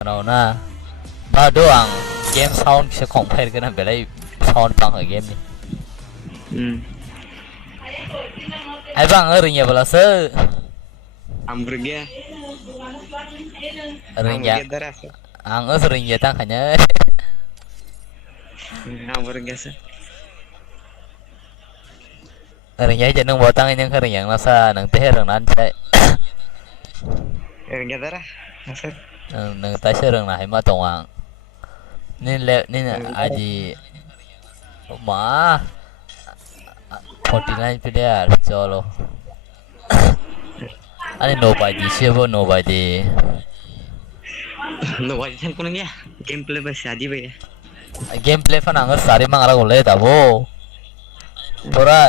nào na ba đứa ăn game sound sẽ không phải cái này về đây sound bằng ở game này ai bang ở ring ya balasa hamburger ring ya ang ở ring ya tang hanya hamburger sih ring ya jangan buat tang yang ring yang nasa nang teh ring nan cai hamburger darah nang tai se ring na ma tong ang nên lệ nên aji mà 49 player cholo ani no by the sebo no by the no wajah kan kuningnya gameplay bas aja be gameplay fan angar sari mang अलग होले तबो पूरा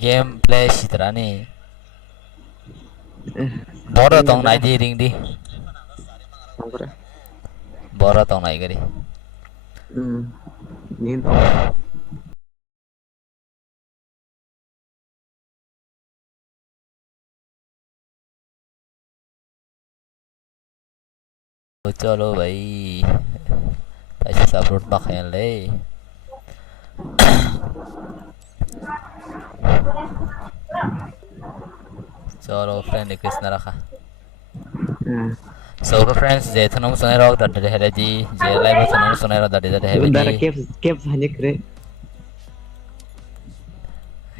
gameplay Sitara ने बड़ा तोंग नाइ दी ring दी बड़ा तोंग नाइ करी नींद तो चलो भाई ऐसे सपोर्ट बाखें ले चलो फ्रेंड रिक्वेस्ट ना रखा so friends je thunum sunai rok da de hele ji je live thunum sunai rok da de hele darah ji kep hanya kere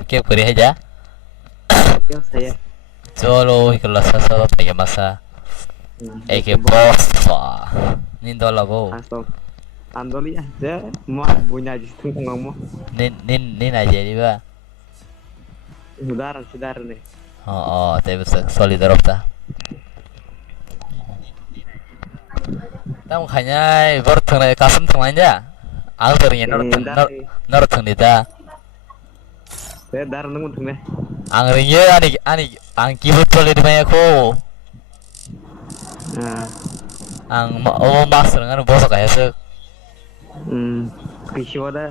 kep kore hai ja kep saya cholo ikla sa sa pa ya masa eke boss nindo labo langsung andoli aja mau punya di situ ngomong nin aja di ba saudara nih oh tapi solid ta tao khanya bor thang này kasam thang aja ang ternya nor thang di ta saya dar nunggu tuh nih ang ringye ani ang keyboard solid maya ko ang master ngan bosa kaya se kisah ada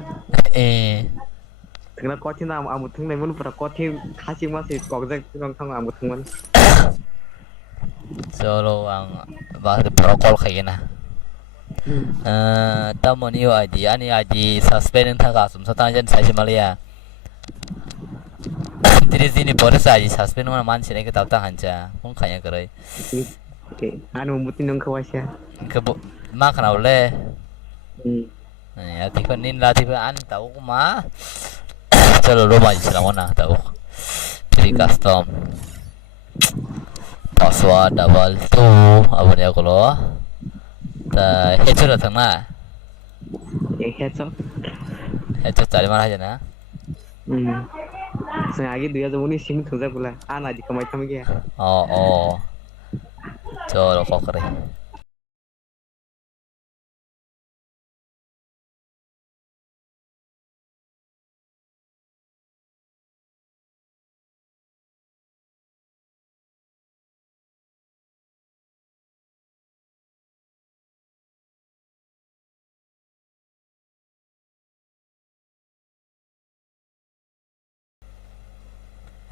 ถึงแล้วก็ที่น้ำอามุดถึงในมันประกอบที่ข้าชิมาสิกอกจะต้องทำอามุดถึงมัน solo ang bahasa protokol kayak na tamu ni aji suspend entah kasum setang jan saya malia jadi sini boleh saja suspend mana man sini kita tahu hanja pun kaya kerai oke anu mutin dong kawas ya kebu makan oleh ya tipe nin lah tipe an tahu mah chalo rumah aja selama na tahu jadi custom password double 2 apa ni aku lo ta headshot datang na headshot cari mana aja na sengaja dia tuh ini sim tuh pula anak jika macam gitu oh chalo kok kere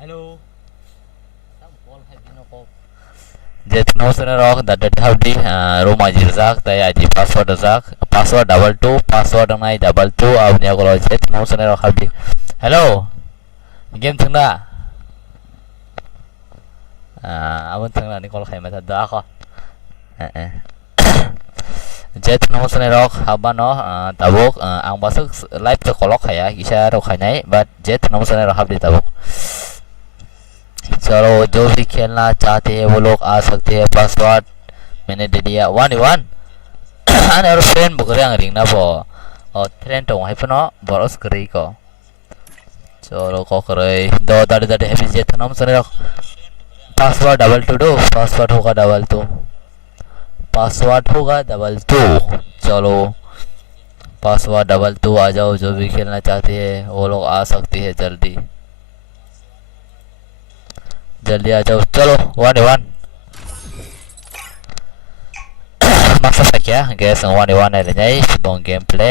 hello jet no sana rock that have the room aji zak tay aji password double 2 password nai double 2 abni agolo jet no sana rock have the hello game thangna abun thangna ni call khai ma da ko jet no sana rock habano tabuk ang basuk live to kolok khaya isa ro khanai but jet no sana rock have the tabuk चलो जो भी खेलना चाहते हैं वो लोग आ सकते हैं पासवर्ड मैंने दे दिया 1 अन और friend Bukre ang ring na bo और फ्रेंड तो वहीं पनो बोरस करी को चलो को करे दो दाड़े हैवी जेत नाम सने रख पासवर्ड डबल 2 दो पासवर्ड होगा डबल 2 चलो पासवर्ड डबल 2 आ जाओ जो भी खेलना चाहते हैं वो लोग आ सकते हैं जल्दी आ जाओ चलो 1 मस्त सा क्या गैस 1 है नहीं बॉन्ग गेम प्ले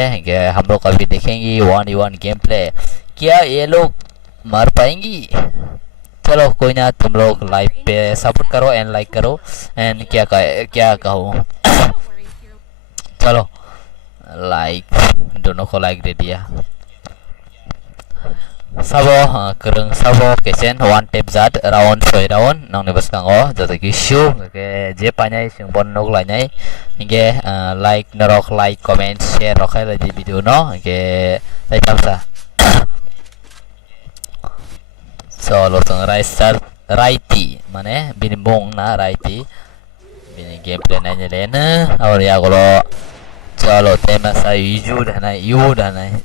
हम लोग अभी देखेंगे 1 गेम प्ले क्या ये लोग मार पाएंगी चलो कोई ना तुम लोग लाइव पे सपोर्ट करो एंड लाइक करो एंड क्या कहो चलो लाइक दोनों को लाइक दे दिया sabo kereng sabo kesen one tap zat round soi round nong ne baskango jata ki show ke je panyai sing bon nok la nyai ge like narok like comment share rokhai la di video no ge lai tamsa so lo tong right start righty mane binimbong na righty bini gameplay na nyelena aur ya golo chalo tema sa yu dana jiu dana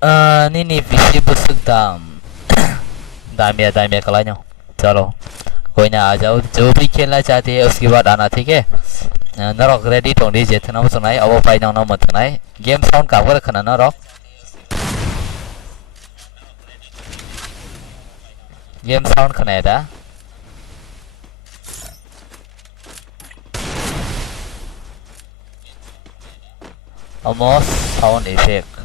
ini visible sedang दामिया कला चलो कोई ना आ जाओ जो भी खेलना चाहती है उसके बाद आना ठीक है नरक रेडी तो डी जेतना सुनाई अब पाई ना मत सुनाई गेम साउंड काम कर रखना नरक गेम साउंड खना है दा almost sound effect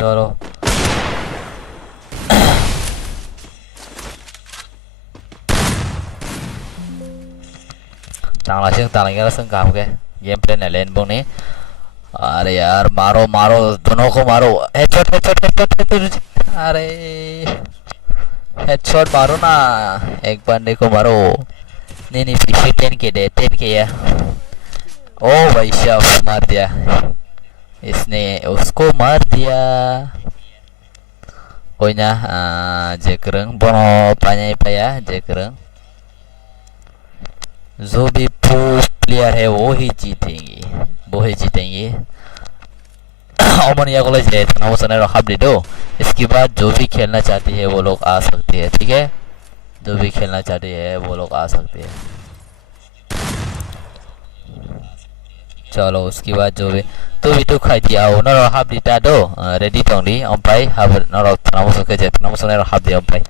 चलो तांग काम के गेम प्ले ने लेन बोनी अरे यार मारो मारो दोनों को मारो हेडशॉट अरे हेडशॉट मारो ना एक बंदे को मारो नहीं पीछे 10 के है ओ भाई शाफ मार दिया इसने उसको मार दिया कोई ना जेकरंग बोनो पानी पाया जेकरंग जो भी प्लेयर है वो ही जीतेंगे अमन या कॉलेज है तो वो सने रखा दे दो इसके बाद जो भी खेलना चाहती है वो लोग आ सकते हैं ठीक है जो भी खेलना चाहती है वो लोग आ सकते हैं चलो उसके बाद जो भी तो खाई दिया हो ना हाफ दिता दो रेडी टोंडी ओमफ्राय हाफ ना तनामो सके जे तनामो सने हाफ दिया ओमफ्राय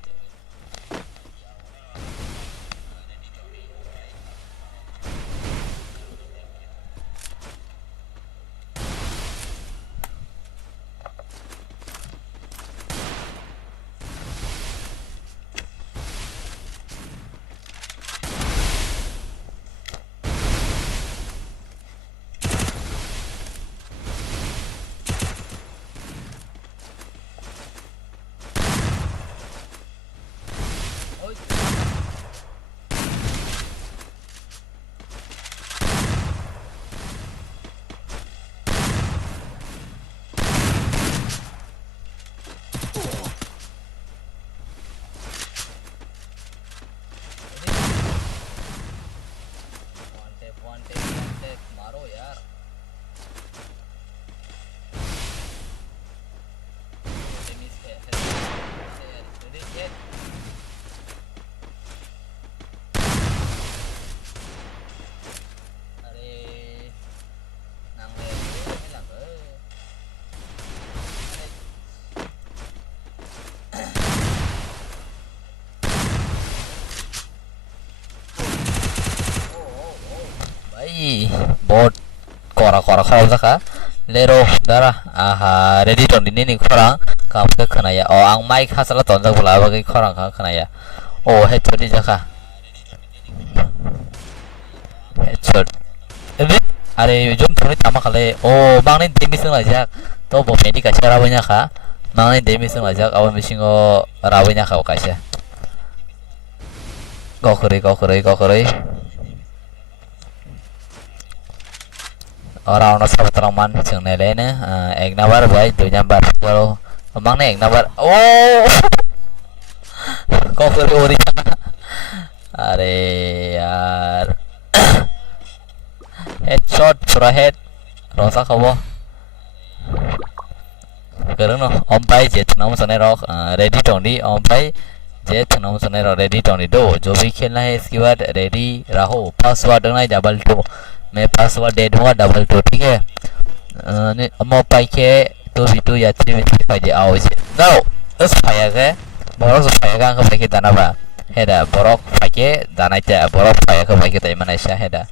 मारो यार bot kora kalau saka lero darah aha ready ton ini nih korang kamu ke kena ya oh ang mic hasil ton sak bola bagi korang kan kena ya oh headshot di jaka headshot are jom thoni tama kale oh bang nih demi seng aja to bo medik aja rawanya ka bang nih demi seng aja awan misingo rawanya ka okasya kau kore orang nasi petraman cengnya lainnya ek nabar baik tuh nyambar kalau emangnya ek nabar oh kau keri are यार headshot pura head rosak kau keren no om pai jet namu sana rok ready tondi om pai jet namu sana rok ready tondi do जो भी खेलना है इसके बाद ready रहो password ना double two मैं पासवर्ड दे दूंगा डबल टू ठीक है अमो पाई के तो भी तो या थ्री में पाई दे आओ इसे नो उस पाया के बोरो उस पाया का पाई के दाना बा हेदा बोरो पाई के दाना चा बोरो पाया के पाई के ताई mana sya हेदा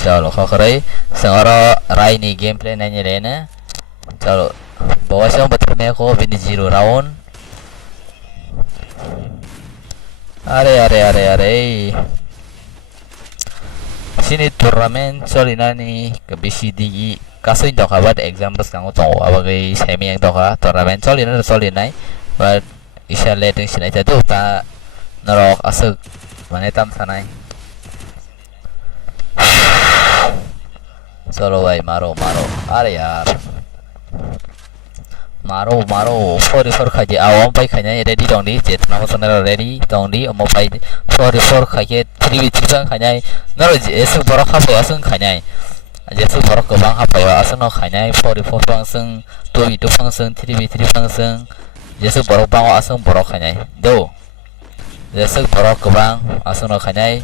चलो खखरै सरो राई नी गेम प्ले नanya लेना चलो Bawa siya betul meko bini 0 round. Are. Sini turnamen solina ni kebisi digi kaso indok abad exam bus kangu tong abagai semi yang doka turnamen solina but isya letting sini jatuh ta nerok asuk manetam sanai solo vai maro are yaar maro 44 khaje awam pai khanya ready dong di jet nama sonera ready dong di omo pai 44 khaje 3v3 bang khanya naro jesu borok ha pai asung khanya jesu borok ko bang ha pai asung no khanya 44 bang sung 2v2 bang sung 3v3 bang sung jesu borok bang asung borok khanya do jesu borok ko bang asung no khanya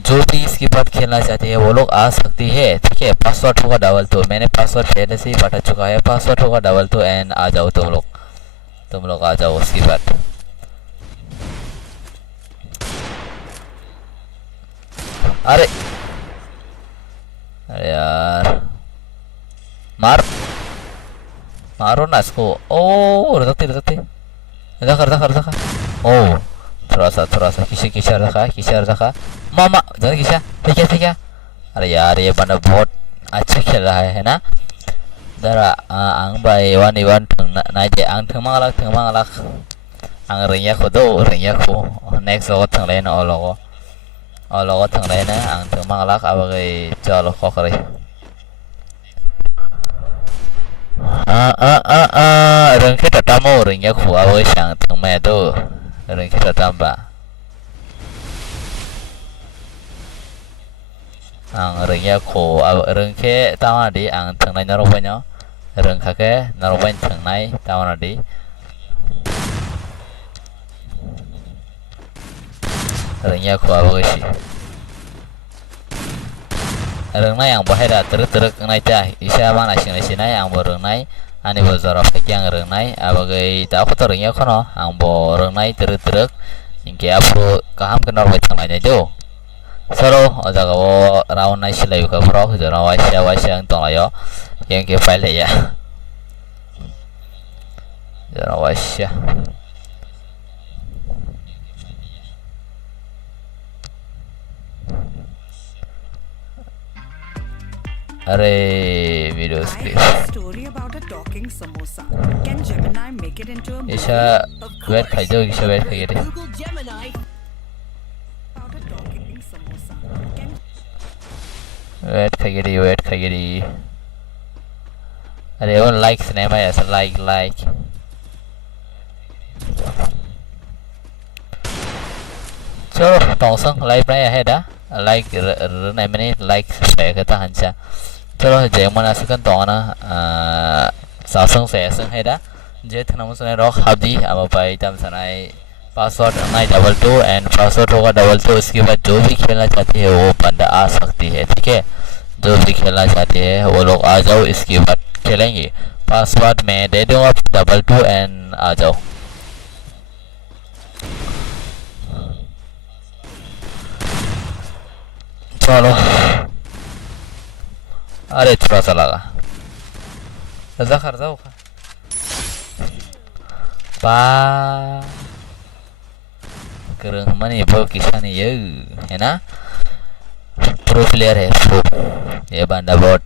जो भी इसके बाद खेलना चाहते हैं वो लोग आ सकती है ठीक है पासवर्ड होगा डबल तो मैंने पासवर्ड पहले से ही बता चुका है पासवर्ड होगा डबल तो एंड आ जाओ तुम लोग आ जाओ उसके बाद अरे यार मारो ना इसको ओ रखते रखा ओ थोड़ा सा किसी रखा मामा jangan kisah ठीक है अरे यार ये बंदा बहुत अच्छा खेल रहा है ना दरा आं बाय 1v1 नाय जे आं थंगमांगलाक आं रिंया को नेक्स्ट लोग थंगले न लोग थंगले न आं थंगमांगलाक अबगै चलो खखरे रंखे ततामो रिंया को अबगै सांग थंगमे दो रंखे ततामबा ang rengya ko rengke tawa di ang thengnai narokbanyo rengkhake narokban thengnai tawa di rengya ko aboshi rengnai ang bahera teruk ngai ta isa mana sinai ang bo rengnai ani bo zorok yang rengnai abagai ta ko rengya kono ang bo rengnai teruk ingke apu kaham kenor thengnai jo solo jaga wo round nai silai ka bro jara wasia ang tong layo yang ke file ya jara wasia are video script story about a talking samosa. Can Gemini make it into a movie? isa wait khai jo isa wait khai de Google Gemini about a talking samosa. Can wait khai अरे वो like cinema ऐसा like चलो टोंसंग like नहीं है डा like नहीं मैंने like पे कहता हंसा चलो जेमन आसकन टोंगना सासंग से ऐसा है डा जे थनम सुने रॉक हब्दी अब पाई तम सनाई पासवर्ड नाइ डबल 2 एंड पासवर्ड होगा डबल 2 इसके बाद जो भी खेलना चाहते हैं वो बंदा आ सकती है ठीक है जो भी खेलना चाहते हैं वो लोग आ जाओ इसके बाद खेलेंगे पासवर्ड में दे दूंगा डबल 2 एंड आ जाओ चलो अरे थोड़ा सा लगा रजा खर्चा होगा बा kereng mana ibu kisah nih ya है ना pro player है pro ये बंदा बहुत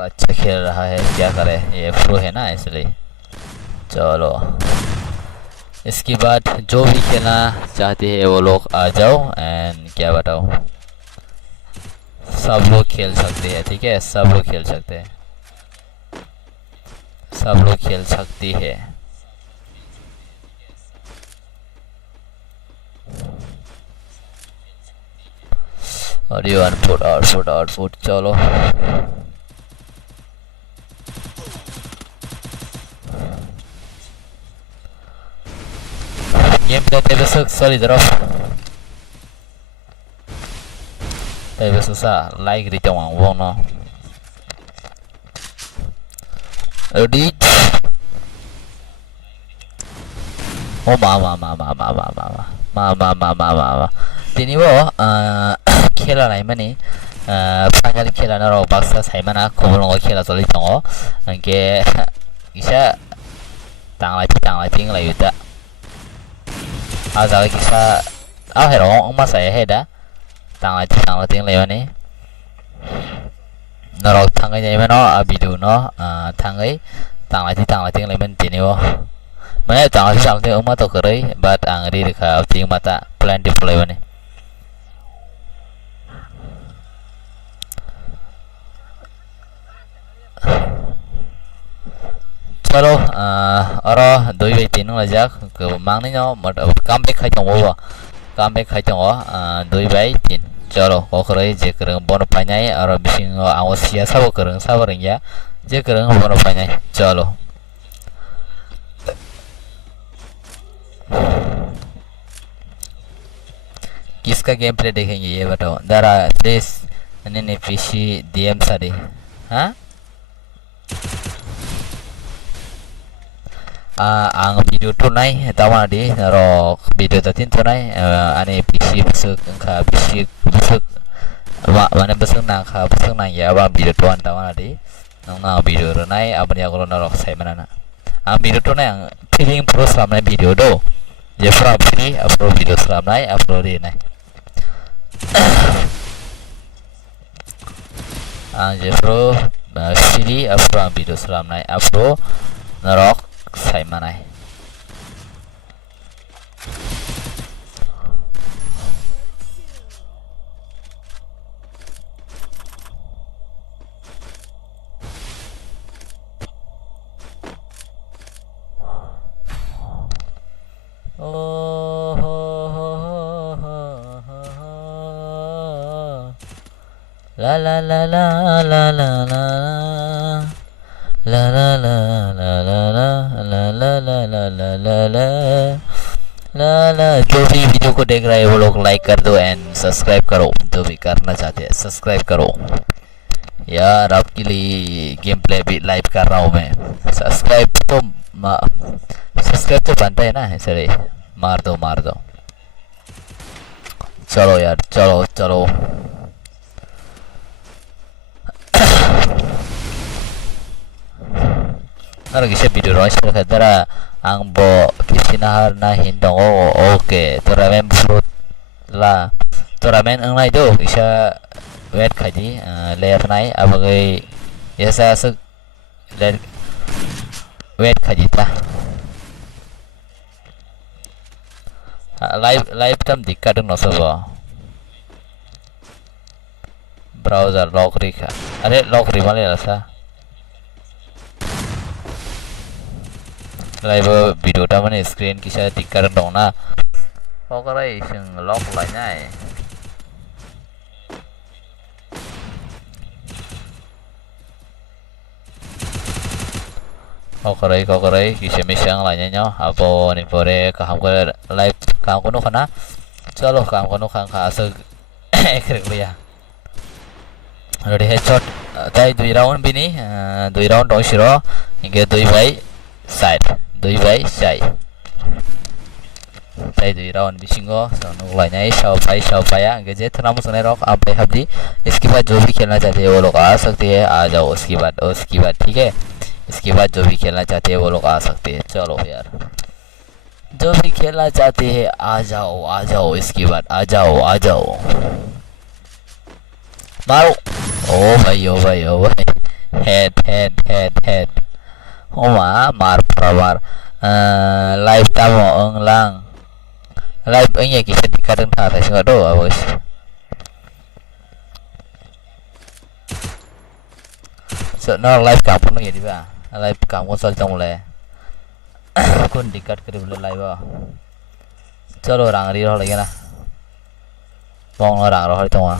अच्छा खेल रहा है क्या करे ये प्रो है ना इसलिए चलो इसके बाद जो भी खेलना चाहते हैं वो लोग आ जाओ एंड क्या बताओ सब लोग खेल सकते हैं ठीक है सब लोग खेल सकते हैं सब लोग खेल सकती है और ये आउटपुट चलो गेम देते besok sorry drop tapi susah like di cawang wong no ready oh ma दिनैबो खेला लाइमानि फाइनाल खेला नरो बाक्सा साइमाना खबरंग खेला चलि दङ अंके इसा थांलाय फैलाय दा आजा किसा हेरं मा साय हेदा थांलाय फैलाय माने नरो थांगाय जायमानो बिदु न थांगाय थांलाय फैलाय माने दिनैबो माने थांलाय फैलाय मा तो करै बाट आं रिखा थिं माता प्लान डिप्लॉय माने चलो अरो दुई बाई तीन लजाक मांगनी नो काम पे खाई दङ दुई बाई तीन चलो कोखरै जे करं बन पाइनाय अरो बिसिङ आवसिया साबो करं साबरंया जे करं बन पाइनाय चलो किसका गेम प्ले देखेंगे ये बताओ दारा प्लीज ने पीसी डीएम सारी हाँ ang video tunai tawa di naro video tatin tunai ane PC besuk ka PC besuk mana besuk nang ka besuk nang ya ba video tuan tawa di nang video tunai abang ya kalau naro saya mana ang video tunai ang feeling pro selama video do je from free upload video selama upload ini ang je pro free upload video selama upload naro sai manai la la la la la la la La la la la la la la la la la la la la la la जो भी video को देख रहे हैं वो लोग like कर दो एंड सब्सक्राइब करो जो भी करना चाहते हैं सब्सक्राइब करो यार आपके लिए गेम प्ले भी लाइव कर रहा हूँ मैं सब्सक्राइब तो बनता है ना इसलिए मार दो चलो यार चलो Nara kisah video rois terkadara ang bo kisinahar na hindong oke turnamen brut la turnamen ang nai do kisah wet kaji layer nai abagai yasa sek layer wet kaji ta live tam dikkat dong nosobo browser lock rika ada lock rika mana rasa live video ta mane screen kisa dikkar dong na kokorai sing lock lai nai kokorai kisa misang lai nyo apo ni pore kaham ko live kaham ko no khana chalo kaham ko no khang kha sa ekrek liya ready headshot tai 2 round bini 2 round dong shiro inge 2 by side 2 by side tay 2 round बिशिंगो Sonu लाइना Shaw पाया गजे थना मुसने rock आप पे हब्दी इसके बाद जो भी खेलना चाहते हैं वो लोग आ सकते हैं आ जाओ उसके बाद ठीक है इसके बाद जो भी खेलना चाहते हैं वो लोग आ सकते हैं चलो यार जो भी खेलना चाहते हैं आ जाओ इसके बाद आ जाओ मारो ओ भाई head Oma mar prawar live tamo ang lang live ang kisah dikadang tata sih do bos so no live kamu nung jadi ba live kamu soal tong le kun dikat kiri bela live ba chalo orang ri roh lagi na bong orang roh itu mah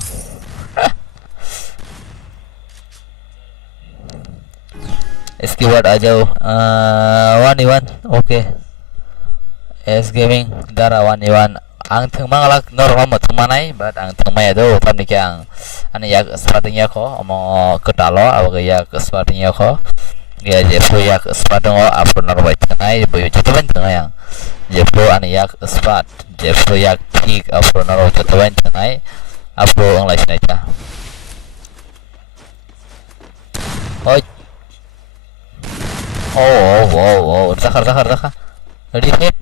इसके बाद आ जाओ 1v1 okay S gaming Dara 1v1 आं थंमांगालाक नरम थंमानाय बाट आं थंमाया do pamni ke ang ani yak starting ya ko omo ketalo abaga yak starting ya ko ya jepro yak spat dong apa norway tengah boyo coba tengah yang jepro ane yak spat jepro yak pik apa norway coba tengah apa orang lain aja oh zakar ready hit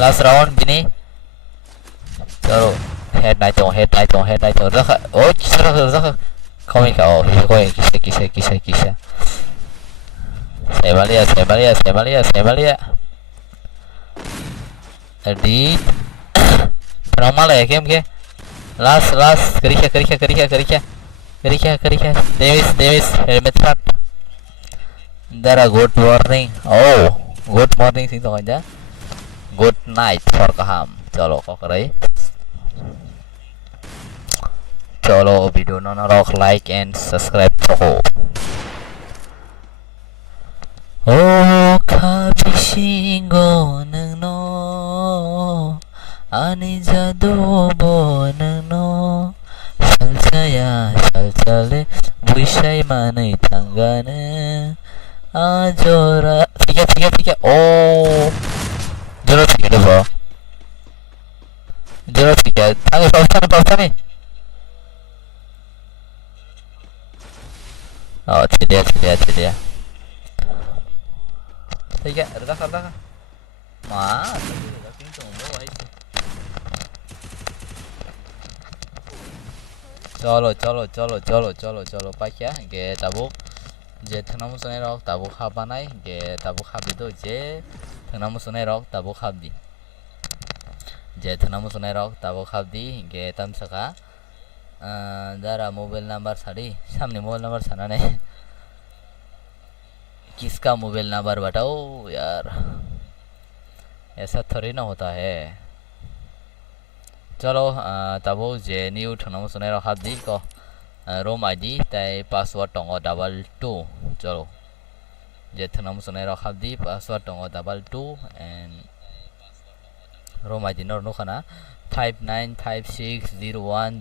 last round gini चलो head नहीं तो रखा रखा कमी का कोई किसे Semalia ready normal ya game ke last kerja Davis helmet cut Dara good morning good morning sing tong aja good night for kaham चलो kok rai चलो वीडियो ना रॉक लाइक एंड सब्सक्राइब करो ओ खाबिशिंगो नंगनो आनी जादू बो नंगनो salsale buisai manai tanggane ajora tiga oh joro tiga deh bro joro tiga pausa nih oh tidak tiga reda mas चलो पाकिया गे tabuk je thangna musone rok tabuk habanai ge tabuk habdi do je thangna musone rok tabuk habdi je thangna musone rok tabuk habdi ge tamsaka dara mobile number sadi सामने mobile number साना ने किसका mobile number बताओ यार ऐसा थोड़ी ना होता है चलो तब जे न्यू थंगना मुसने रखा दी को रोम आईडी ताई पासवर्ड टंगो 22 चलो जे थंगना मुसने रखा दी password tango 22 and room ID नोर नो खाना 595601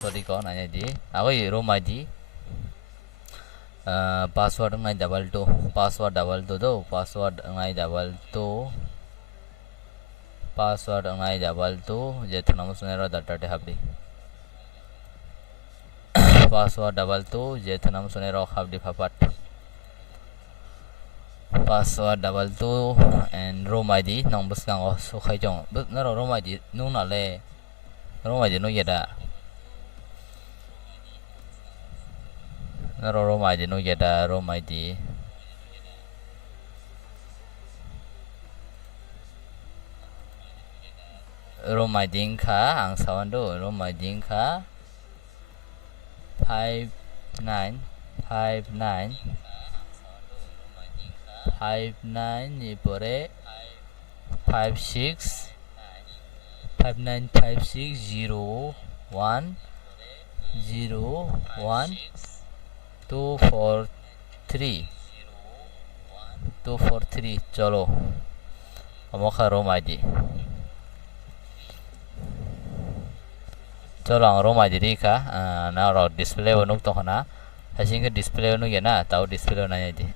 sorry kau nanya di aku room ID password ngai 22 password 22 do password ngai 22 password ngai 22 je thana musne ro data te habdi password 22 je thana musne ro habdi phapat password 22 and room ID nong bus kang o so khai jong bus na ro room ID nu na le room ID no yeda na ro room ID no yeda room ID room ID kha ang sawan do room ID kha 5959 ni pore 595601 243 चलो अमोखा रोम ID चलो आं रोम ID रिखा ना रो display वनुक तो हना Hastings के display वनु या ना ताऊ डिस्प्ले वना आईडी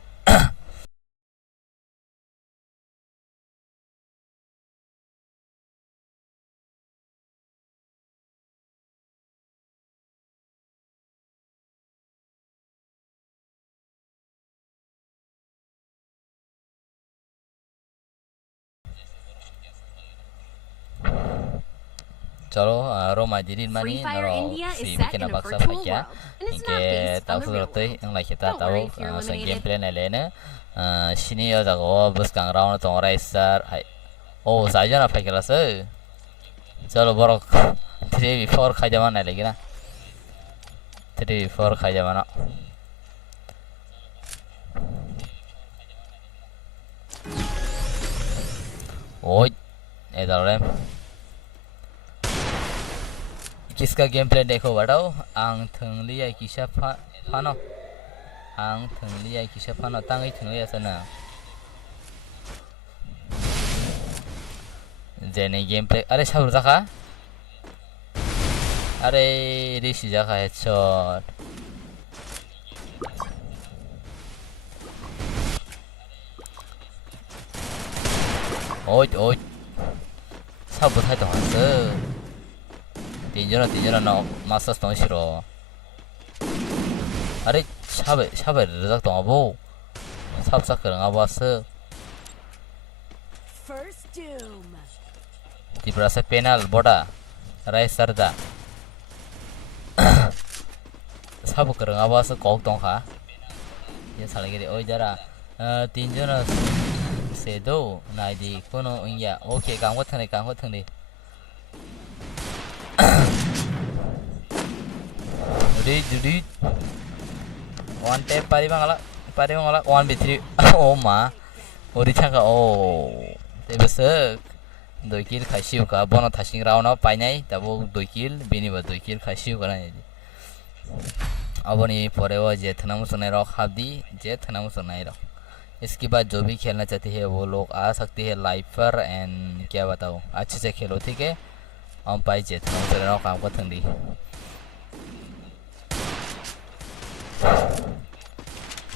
चलो रोम आईडी दिन मानी नरो सी बिकिन baksa pakya inke tahu suratoi ang lai kita tahu sang gameplay na lene sini yo jago bus kang round tong racer hai oh saja na pakya se चलो borok 3v4 खाइजामा होननाय लैगोन ना 3v4 खाइजामा ना ओए इधर रे किसका गेम प्ले देखो बताओ आं थंगलिया किसा फानो आं थंगलिया किसा फानो तांगै थंगलिया सना जेने गेम प्ले अरे साबुर जाखा अरे रिसी जाखा हेडशॉट ओइ साबुर थाइदों हासो तीनजना ना मास्टार्स दं 싫어 अरे 샤베 르작 동아보 삽삭 그랑아보 왔어 First doom. 디브라세 페날 보다 라이서다 사부 그랑아보 왔어 꼭 동하 ये साले के ओइ जरा 3 जना से दो नाइदी कोनो इंया ओके काम को थने Dude, one tap pari bangala 1v3 oh ma orichanga oh tebesek 2 kill khasiu ka bono thasing round of painai tabo 2 kill bini ba 2 kill khasiu kana aboni porewa je thanamu sunai rok habdi je thanamu sunai rok इसके बाद जो भी खेलना चाहते हैं वो लोग आ सकते हैं लाइव पर एंड क्या बताओ अच्छे से खेलो ठीक है हम पाई जे थनाmu sunai rok काम को थंदी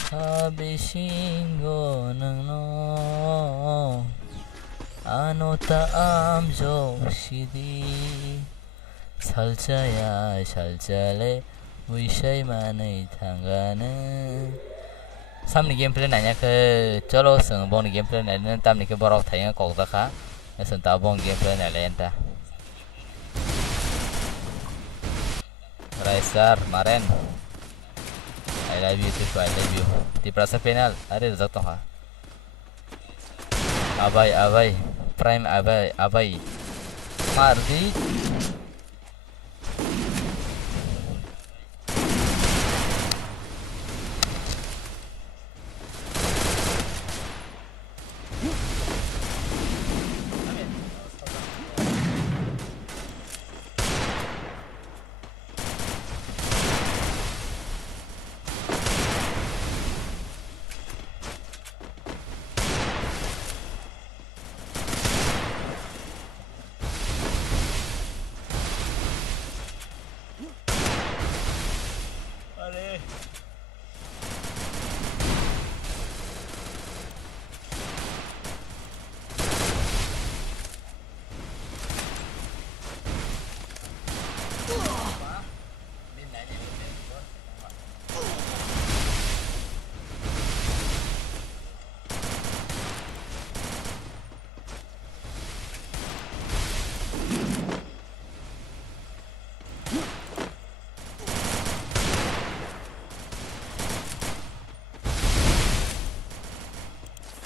Habisinggo ng no Ano taam joshidi Salchaya salchale Wishay manay thangane Samni gameplay nanya ke Cholo seng bong ni gameplay nanya Tam ni ke borok thayang kok zakha Seng ta bong gameplay nanya enta Raisar maren I love you too, I love you. Di prasa penal, ada rezak toh ha. Abai, prime abai. Mardi.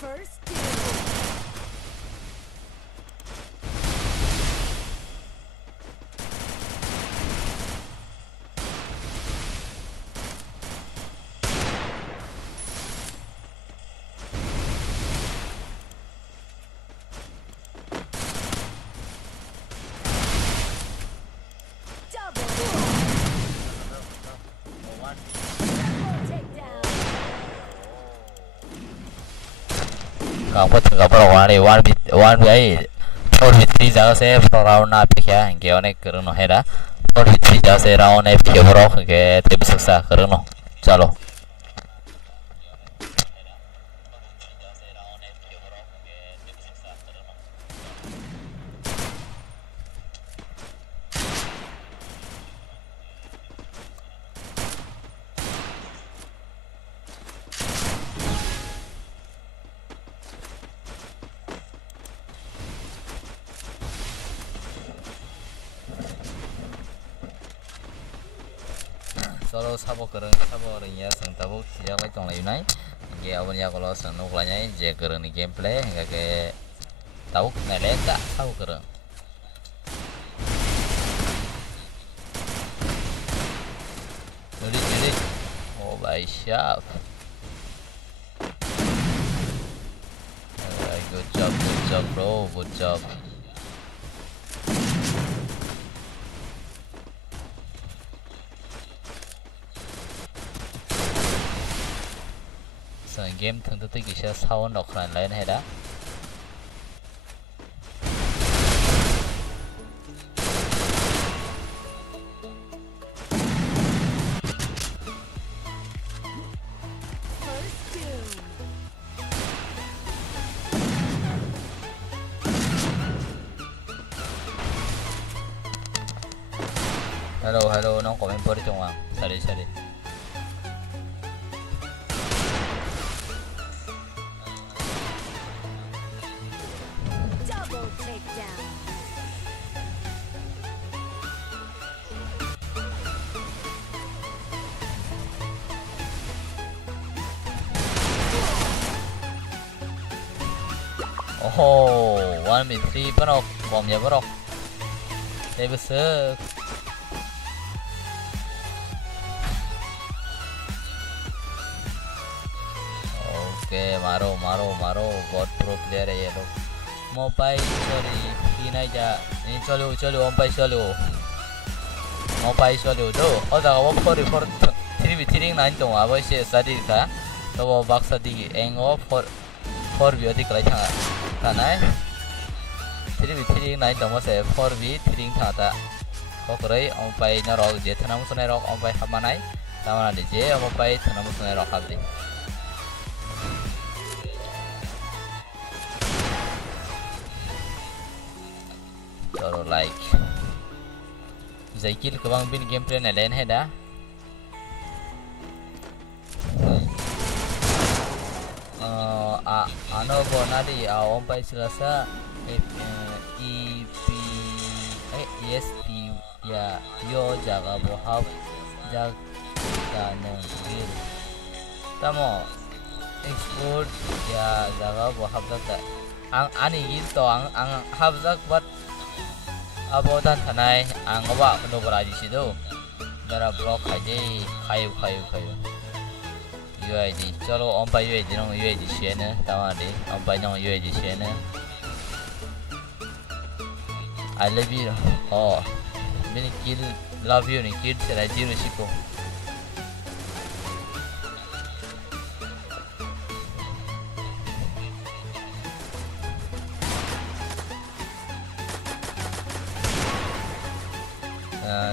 First doom. Double takedown. Kamu tengah berwarna one way 4v3 जगह से round ना पिया इनके अनेक करनो है ना 4v3 जगह से राउंड है पिया बरोक के तेब सकसा करनो चलो solo sabo orangnya sang tabu sejak lagi tong lain naik dia awalnya kalau senuk lanya je kereng ni gameplay hingga ke tahu neleka tahu kereng भाई साहब good job bro good job so game thường tôi tích sẽ sau nó khoản lên hay đã First doom. hello nó có member trong hoàng sorry Double takedown. oh 1v3 Barok bomnya Barok dia besar oke मारो बहुत pro player है ये लोग mobile sorry तीन ही जा नहीं चलो mobile चलो दो और जगह वो 3v3 9 तो अब इसे सारी का तो वो बक्सा दी एंगो 4v अधिक लाइट था ना 3v3 9 तो मुझे 4v3 था को करे मोबाइल ना रॉक जे था ना मुझे रॉक मोबाइल हमारा नहीं तामना दीजिए मोबाइल था ना मुझे रॉक हाथ दी चलो like Zaikil kebang bin gameplay na lain hai dah ano bo nadi om pai Chwlasa ESP ya yo jaga bo hab jaga nangil tamo export ya jaga bo hab jaga ang ani gil to ang hab jak bat abo dan thanai ang ba no baraji sido dara block khaje khayu UID chalo on pa UID no UID share ne tawade on pa no UID share ne I love you oh mini kill love you ni kid sera zero siko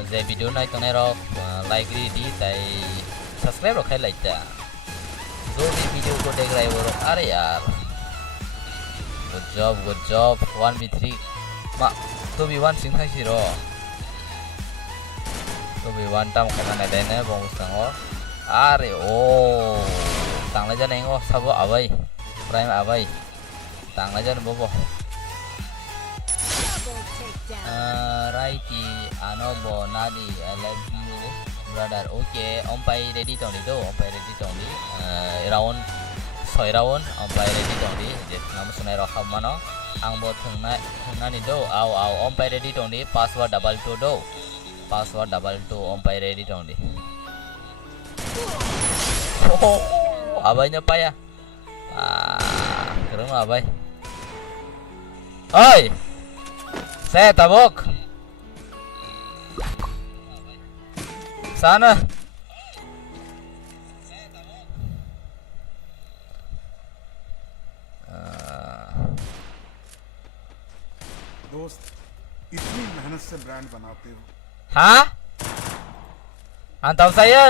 J video नाई तो narrow like the ताई subscribe रखे लाइटा जो भी video को देख रहे वो लोग अरे यार गुड जॉब 1v3 मा 2v1 Singh sero 2v1 tam kana na dene bong sango are o tang la jan engo sabo abai prime abai tang la jan bobo Double takedown. righty ano bo nadi I love you brother okay om pai ready tong di do om pai ready tong di round 6 round om pai ready tong di je nam sunai ro kham mano ang bo thungna ni do au om pai ready tong di password double 2 do password double 2 om pai ready tong di oh abainya pa ya keren abai oi saya tabok sana दोस्त इतनी मेहनत से brand बनाते हो hah antau saya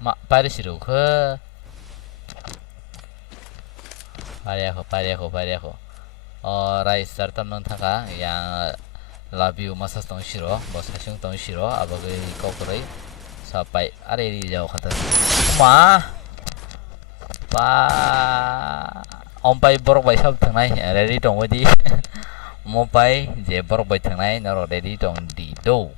마 빠르시로 그 빠르고 라이스터 땀는 타가 양 라비우 마사 똥시로 뭐 사실 똥시로 아버지 거꾸로이 사빠이 아래리 자고 갔다 마 빠 엄빠이 버럭 바이 삽 등나이 레디 동 어디 모바이 이제 버럭 바이 등나이 너로 레디 동 디도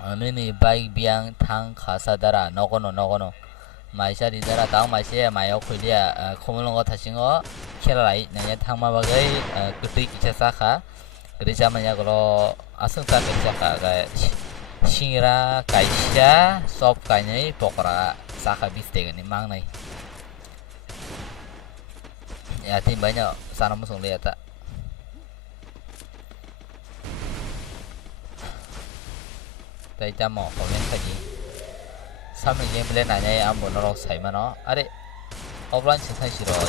아니니 바이 비앙 탕 가사다라 너거노 마이샤리 자라 다음 마시에 마요 콜리아 코물롱거 타싱어 키라라이 나냐 탕마바가이 그뜨이 기차사카 그리자마냐 그로 아승타 기차카가 싱이라 가이샤 섭 가이네 포코라 사카 비스테가니 망나이 ya tim banyak sana musuh lihat tak tay cha mỏ comment cái gì sao mình game lên này nhá em muốn nó xảy mà nó à đấy offline sẽ thay rồi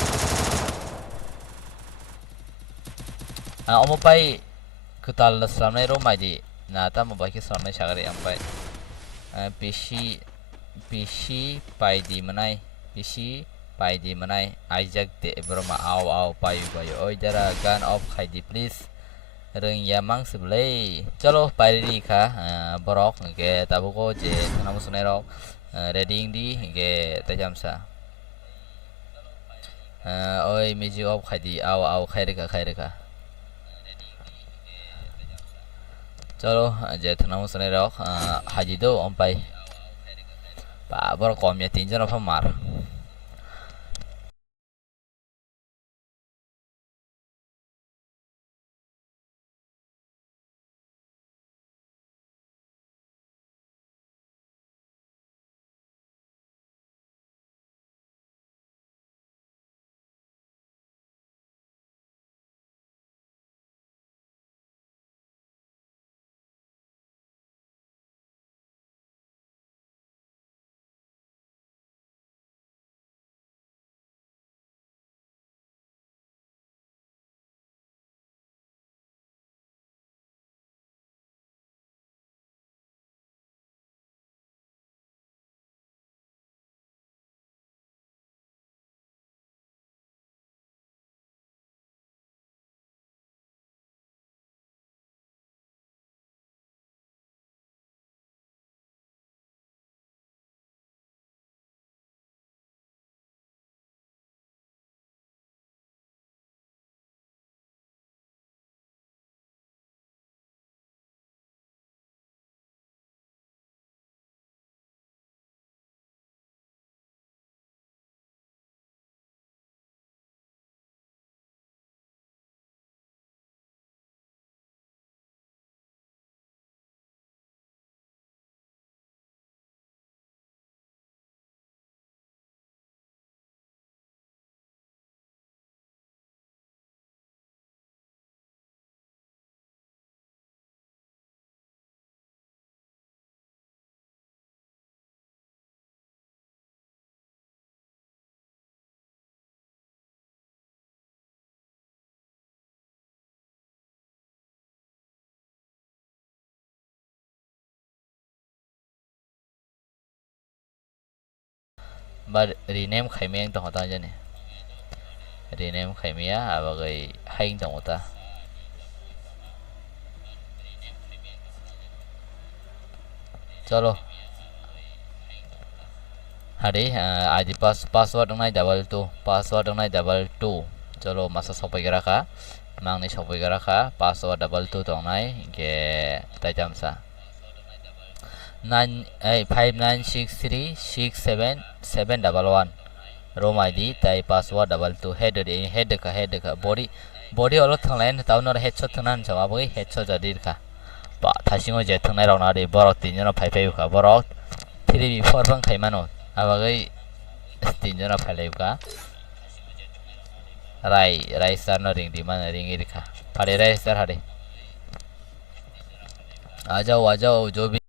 ông bay cứ tal làm này rồi mà gì na ta một bài cái làm này sao cái em bay PC bay đi mà này PC bay di manai Isaac de broma au payu oi jara gun off khaidi please reng yamang seblei chalo pairi kha borok ge tabuko je namu sunero reading di ge tajamsa oi meji off khaidi au khairi ka chalo je namu sunero haji do ompai ba borok kom ya tinjana phamar ba rename khaimeng tong ta jane rename khaimia abagai haing tong ta chalo hari id password ngai double 2 chalo masa sopai gara ka mangni sopai gara ka password double 2 tong nai ge tajamsa 59636711 room id tai password double 2 head ka body olo thanglain taunor headshot thangnan jawa boi headshot jadir ka ba thasingo je thangnai rok na de borok tinjana phaipai ka borok 3v4 bang khaimano abagai tinjana phalai ka rai star no ring di mana ring irka pare rai star hade आ जाओ जो भी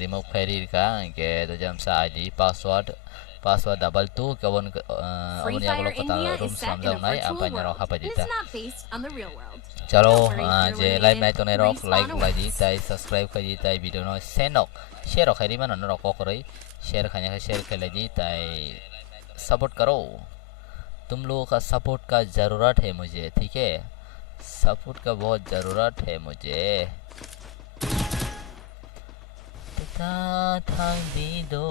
remove query ka ke to jam sa ID password double 2 kawon Free abon ya Fire ko India room is set in a samjang nai virtual apa nyaro world, hapa and it's jita not based on the real world. chalo Don't worry, if je you're live eliminated, nai to ne rok like respawn laji awaits. tai subscribe khaji tai video no senok share khairi man no rok koroi share khanya ka share khalaji tai support करो तुम लोगों का support का ज़रूरत है मुझे ठीक है सपोर्ट का बहुत ज़रूरत है मुझे Tatang dido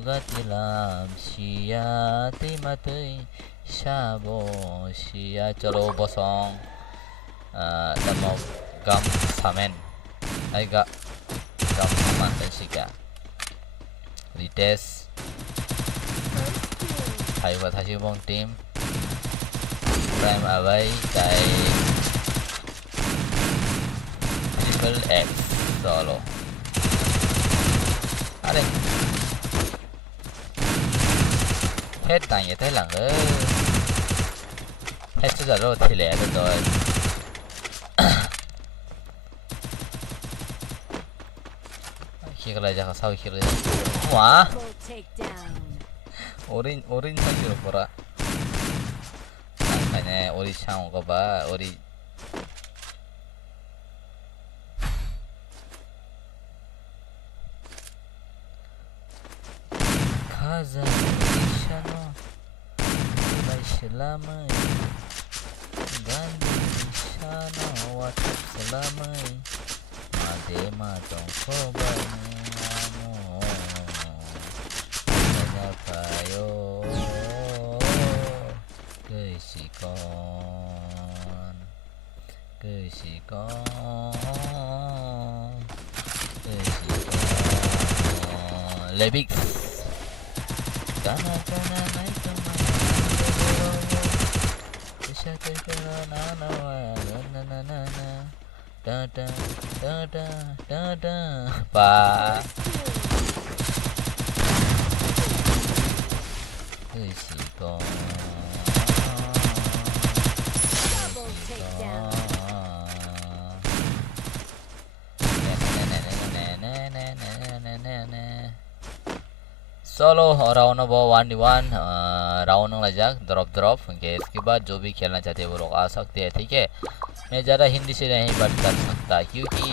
gatilam sia timatui sabo sia chalo bosong damo gam samen aiga gam saman dan sika retest hai wa thashi bong team prime away kai triple X solo Ada. Hết tàn vậy tới lần nữa. Hết chút rồi thì lẹ rồi. Khi cái này chắc sau khi rồi. Wow. Orin sao chưa có ra. Cái này ori sang có ba ori. Hazan Shano Selamai Gandhi Shano Watap Selamai Madema Tongkobai Ano Payo Kesikon Lebik Kana naik ke mana? Bisa terkena na. Da. Pa. Kesikon. Solo round number 1v1 round लगा drop okay इसके बाद जो भी खेलना चाहते हैं वो लोग आ सकते हैं ठीक है मैं ज़्यादा हिंदी से नहीं बात कर सकता क्योंकि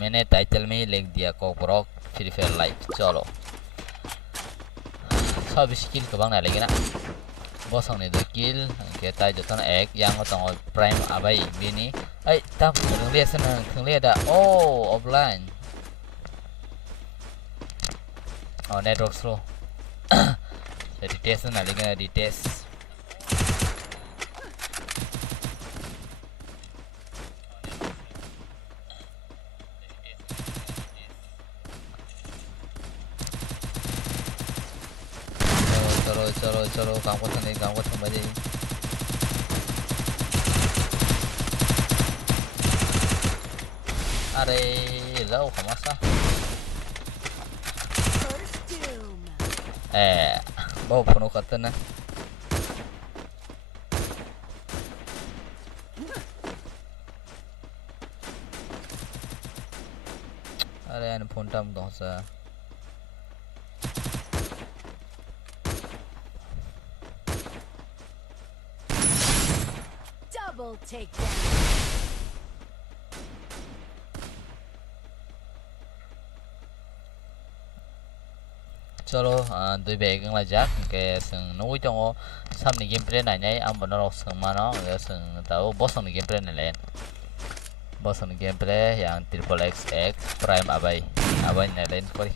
मैंने टाइटल में ही लिख दिया कोकबरॉक फ्री फायर लाइव चलो सब स्किल कबांग ना लेकिन बॉस ने दो किल के ताई जो तन एक yang otong prime abai bini ai tam keng lihat sana keng lihat dah oh offline oh network slow jadi test na lagi di test चलो काम को बजे अरे lau kamasa bawa penuh kata na अरे यार फोन टाइम दो सा Double takedown. चलो दुई बेगं लाजाक के जों नोई दङ सामनि गेम प्ले नायनाय आं बनर जों मानो जों दाउ बसनि गेम प्ले नायलाय बसनि game play yang triple XX prime abai नायलाय करि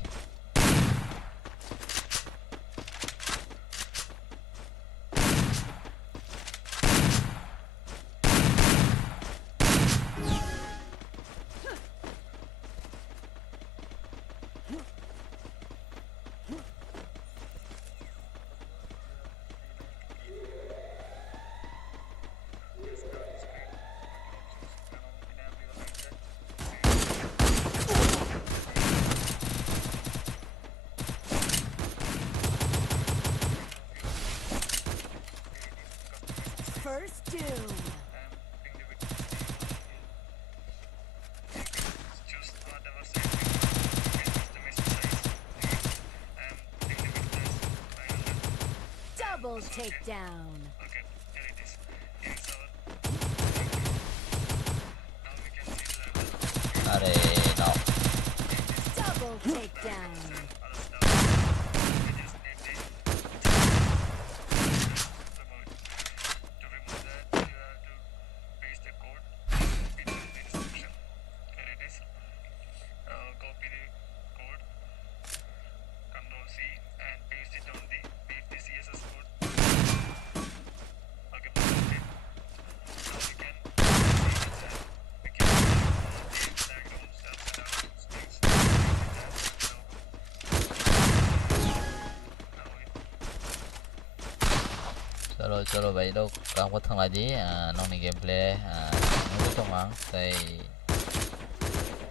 takedown. Okay, here it is. Here's our. Now we can see the Are no. Double takedown. other stuff. We just need the remote. To remove that, you have to paste the code in the description. Here it is. Copy the code, Control C, and paste it on the CSS code. Okay, okay. Now we can change that. We can change background stuff and our strings. Chalo vậy đâu còn có thằng là gì nông này gameplay nó có thằng mà thì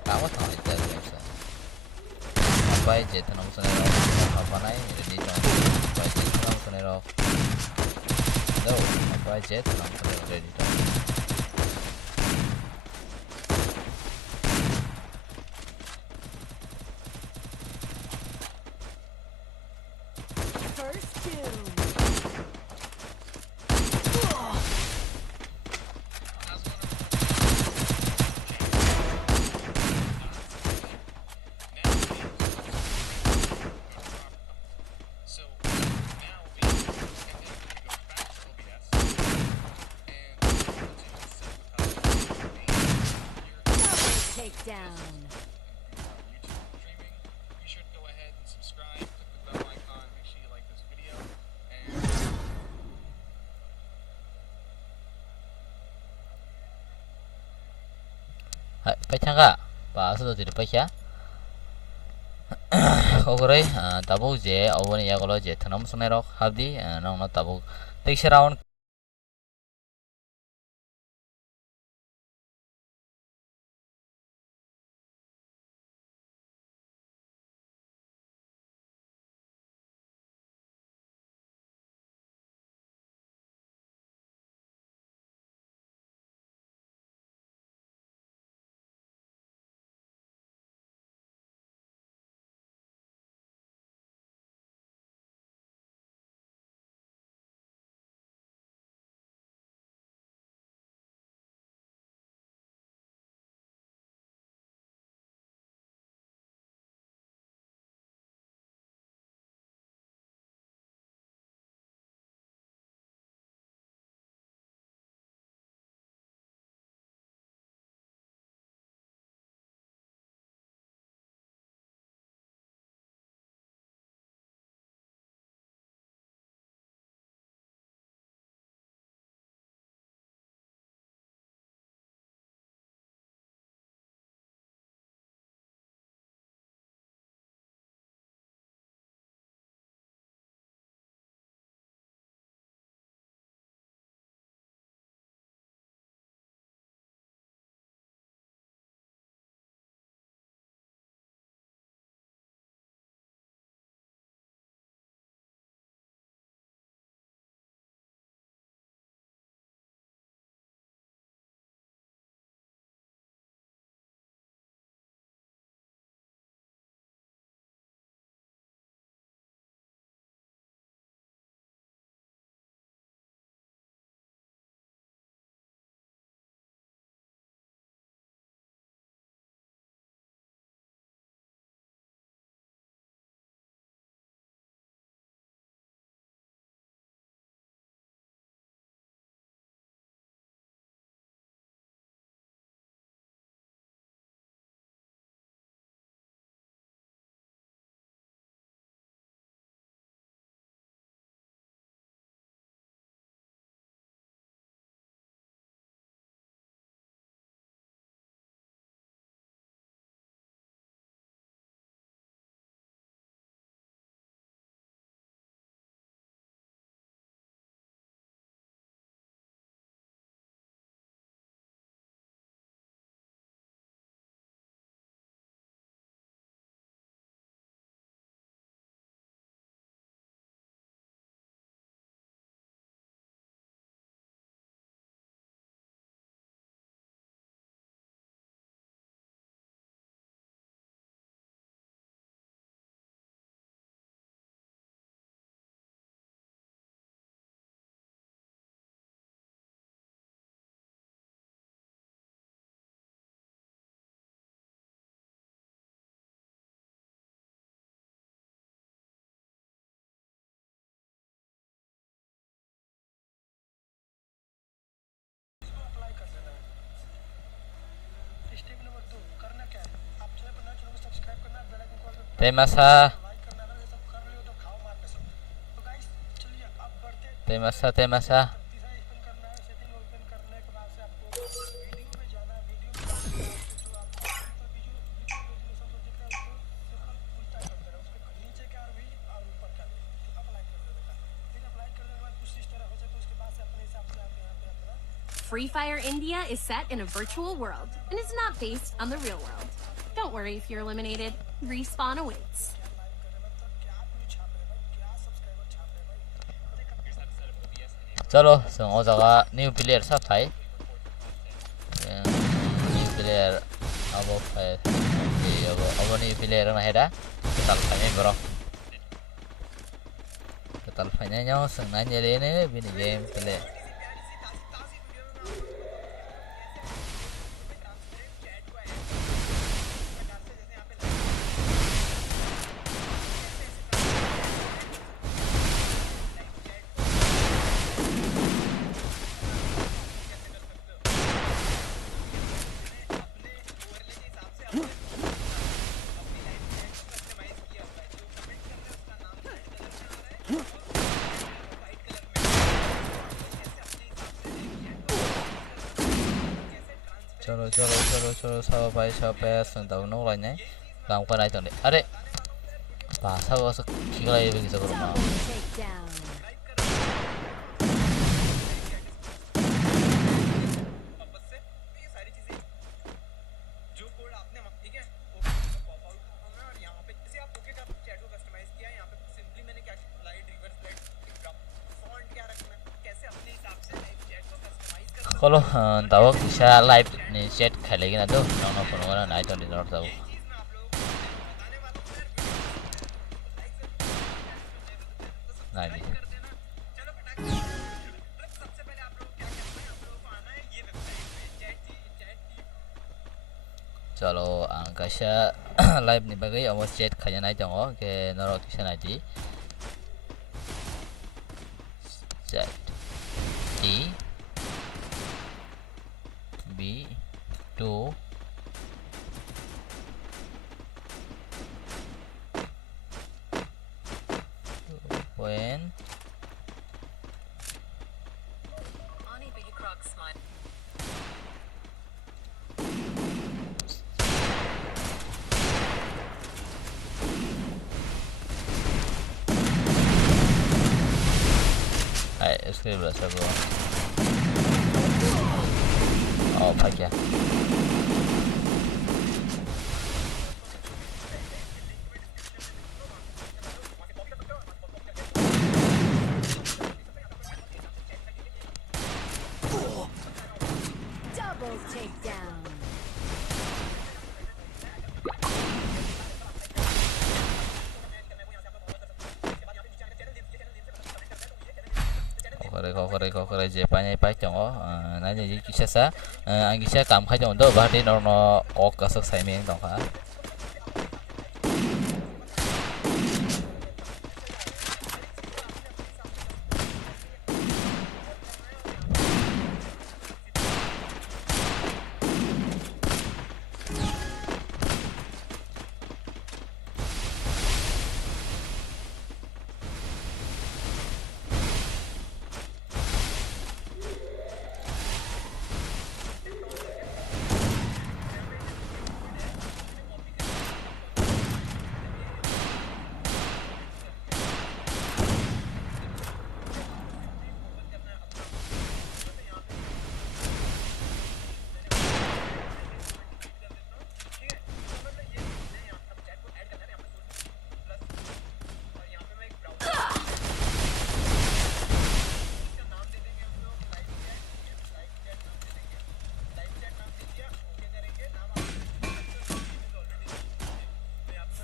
có thằng này tới apa aja tenang sana apa naik jadi apa aja tenang sana đâu apa aja tenang sana ready First two. So now we can go back to OBS and continue to set Double takedown. YouTube streaming. Be sure to go ahead and subscribe, click the bell icon, make sure you like this video, and pecah nggak pak sudah tidak pecah Kokborok tabuk je awan ya kalau je tenang sana rok habdi nong no tabuk next round Temasa. Temasa, Temasa. Free Fire India is set in a virtual world and is not based on the real world. Don't worry if you're eliminated. Respawn awaits. चलो सँग जग्गा new player छ भाइ new player अब भाइ अब new player Hera ketal fanya bro ketal fanya nyo seng nanya ini bini game play cholo sao bay sao pe sân tàu nấu lại nhé làm qua đây tận đấy à đấy bà sao có sức khí này bây giờ có mà kalau tahu bisa live nih chat kali ini tuh nono penuh naik tuh di luar tahu nah ini chalo angkasa live nih bagi almost chat kayaknya naik dong ke noro kisah naik chat I B2 when escribe berasa bro oh pakai Double takedown. Kokborok Jepanya ipai chongo nanya ji kisah ang kisah kam khai chong do bahdi no ok kasak sai meng dong ha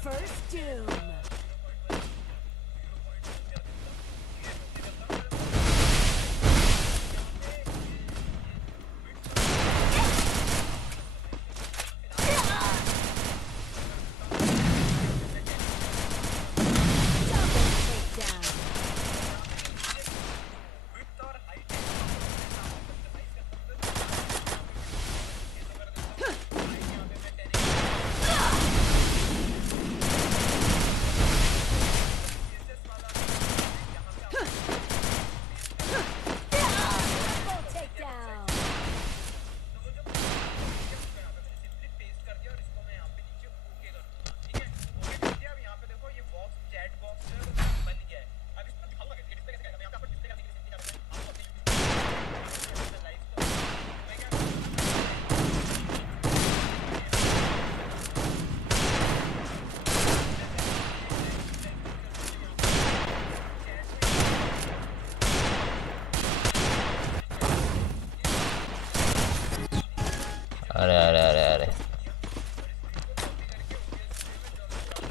First doom.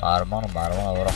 मार bro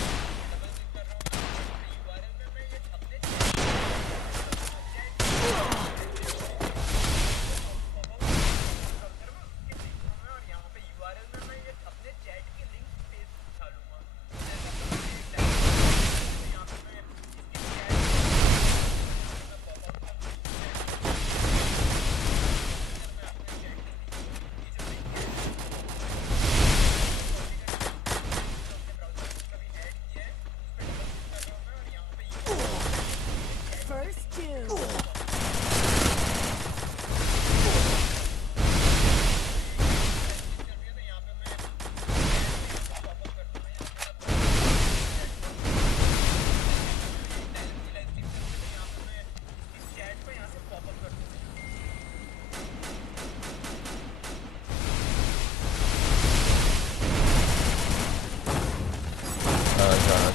First two.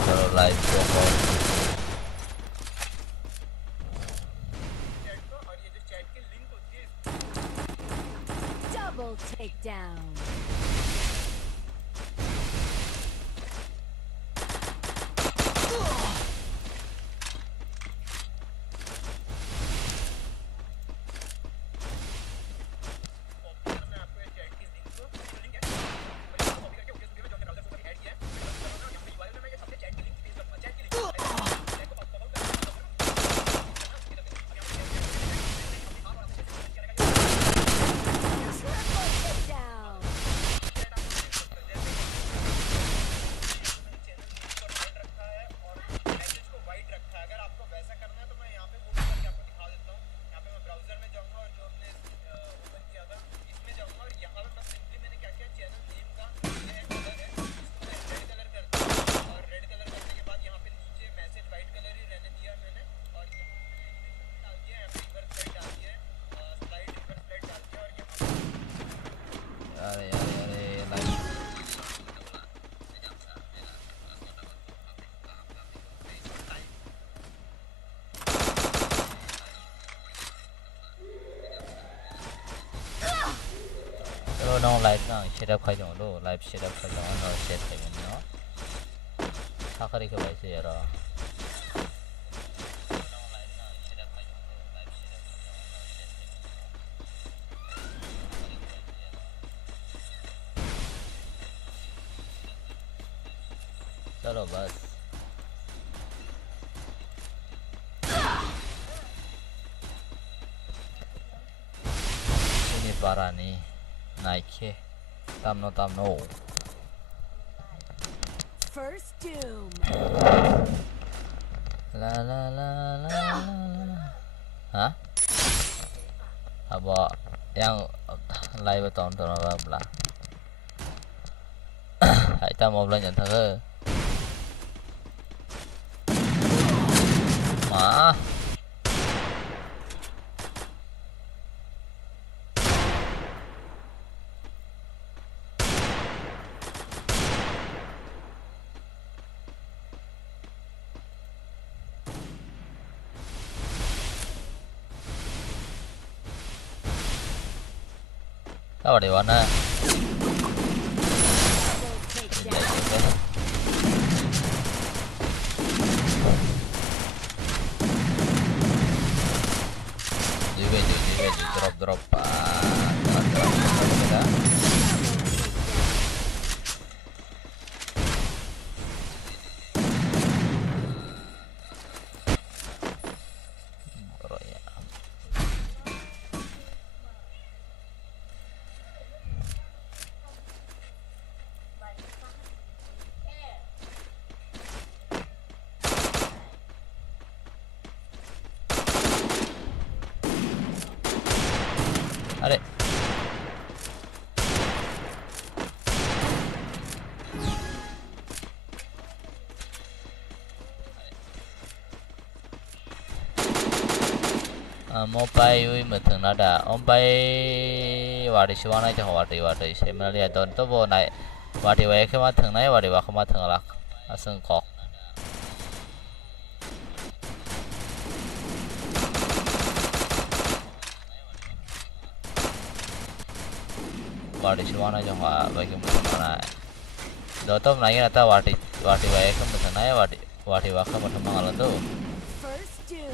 चलो live को Double takedown. no live na setup khai jong lo live setup khai jong no set khai jong no sakari ke bai se yara चलो बस ini parah nih naik ya tamno First doom. la hah apa yang live tonton apa pula hãy ta một lần nhận thơ mà Tahu di mana? Juga drop Ada. Mau bay mà thường nó đã ông bay vào đi xuống này cho họ đi xem nó liền tuần tôi vô này vào đi về khi mà thường này vào đi vào không mà thường là sừng cọt vào đi xuống này cho họ về cái này Dotom nai ata wati wae kan besan aja wati waka bersama kalau tuh. First doom.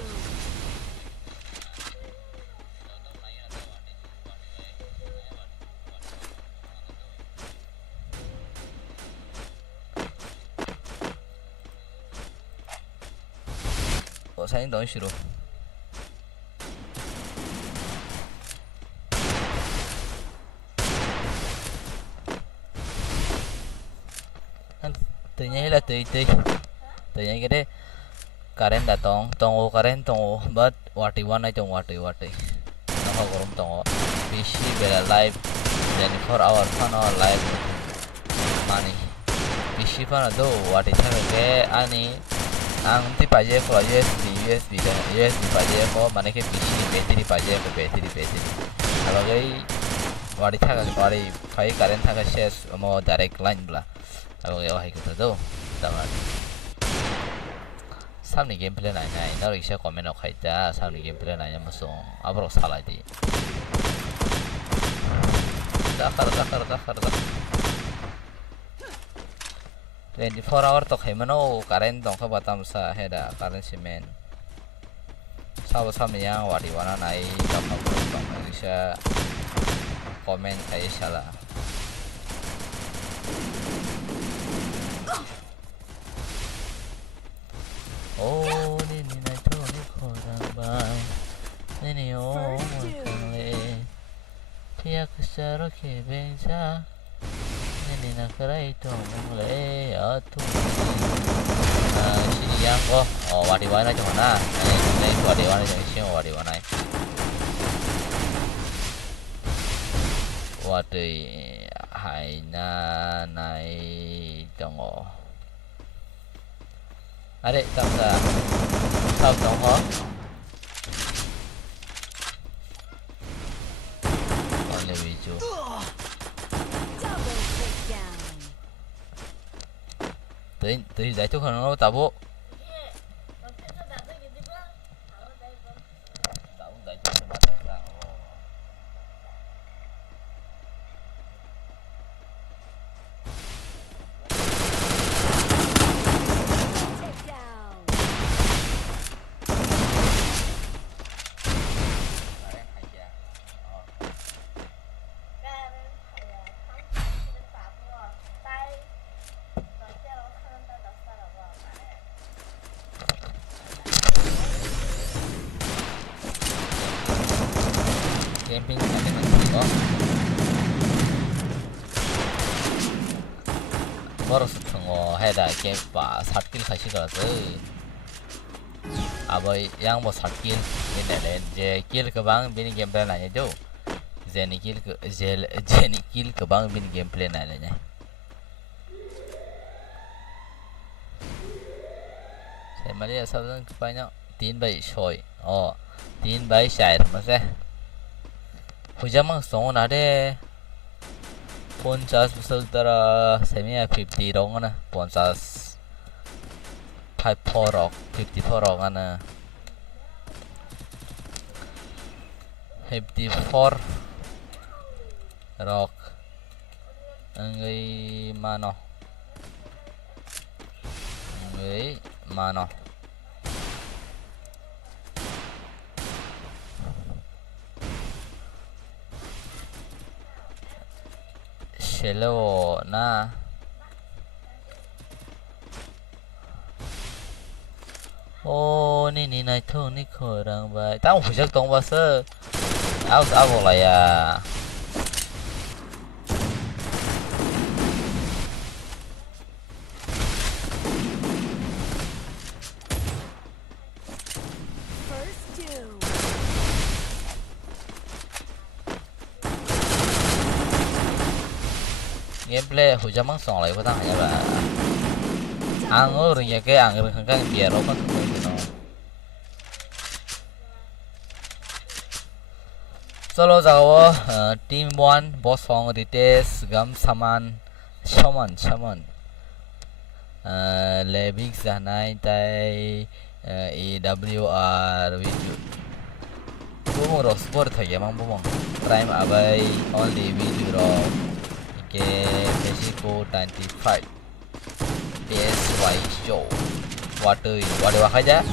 Kok saya dong suruh. Tự nhiên là tự nhiên cái đấy karen đã tong karen tong but wati one ay tong wati naka korum tong PC bela live 24 hour fan or live money PC fan do wati thame ke ani ang ti paje ko USB dan USB paje ko mane ke PC battery paje ko battery kalau gai wati thaga wati fai karen thaga ses mo direct line bla Aku wah ikut tuh, tamat. Sampai gameplay nanya, ini orang isya komen oke aja. Sampai gameplay nanya masuk, apa salah di? Dakar. 24 hour tok hemano karen tong ke batam sa heda karen simen. Sabu yang wadiwana nai tong isya komen kayak salah. Oh, nini na to ni korang bay, nini o makale, tiyak saro ke bensa, nini na karay to mule atu. Siyang ko, wadiwana cuma na, wadiwana cuma siyang wadiwana. Wadi hai na nai tongo. Adek tak sa sao tổng hợp còn là ví dụ Double takedown. tới giải thuốc nó tạo bộ Takedown. camping ada nanti kok baru setengah heda game pak sakil kasih kalau abai yang mau sakil ini dan je kill ke bang bini gameplay nanya jo Jenny kill ke bang bini gameplay nanya saya melihat sahabat kebanyak 3 by shoy 3 by share masih Hujamang song nade 50 besar tara semi 50 rong na 50 Kokborok 54 rong na 54 rock ngai mano Hello na ni này thương ni khờ rằng vậy tao không chắc tông bao sơ áo vào lại à First doom. gameplay hujamang song lại có thằng nhá bà ăn ở rồi nhà cái ăn rồi cái bia nó có thằng nó solo 자고 team 1 boss song details gam saman chaman lebix zanai tai AWR video bumong ro sport thaya mang bumong prime abai only video ro ke Mexico 95 PSY show. Waduh, waduh aja.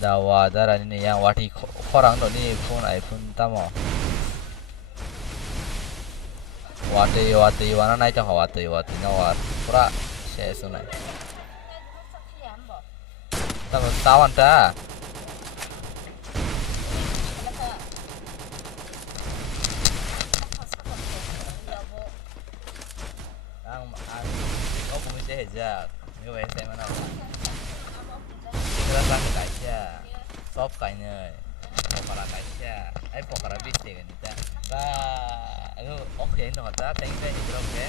Dawa darah ini yang wati orang tuh ni iPhone tamo. Wati mana naik cah wati nawar pura saya sunai. Tamo tawan dah. Kau cũng sẽ hết như vậy xem nào kita sang kaca sop kayaknya pokara kaca pokara bisa kan kita lah itu oke itu kata thank you oke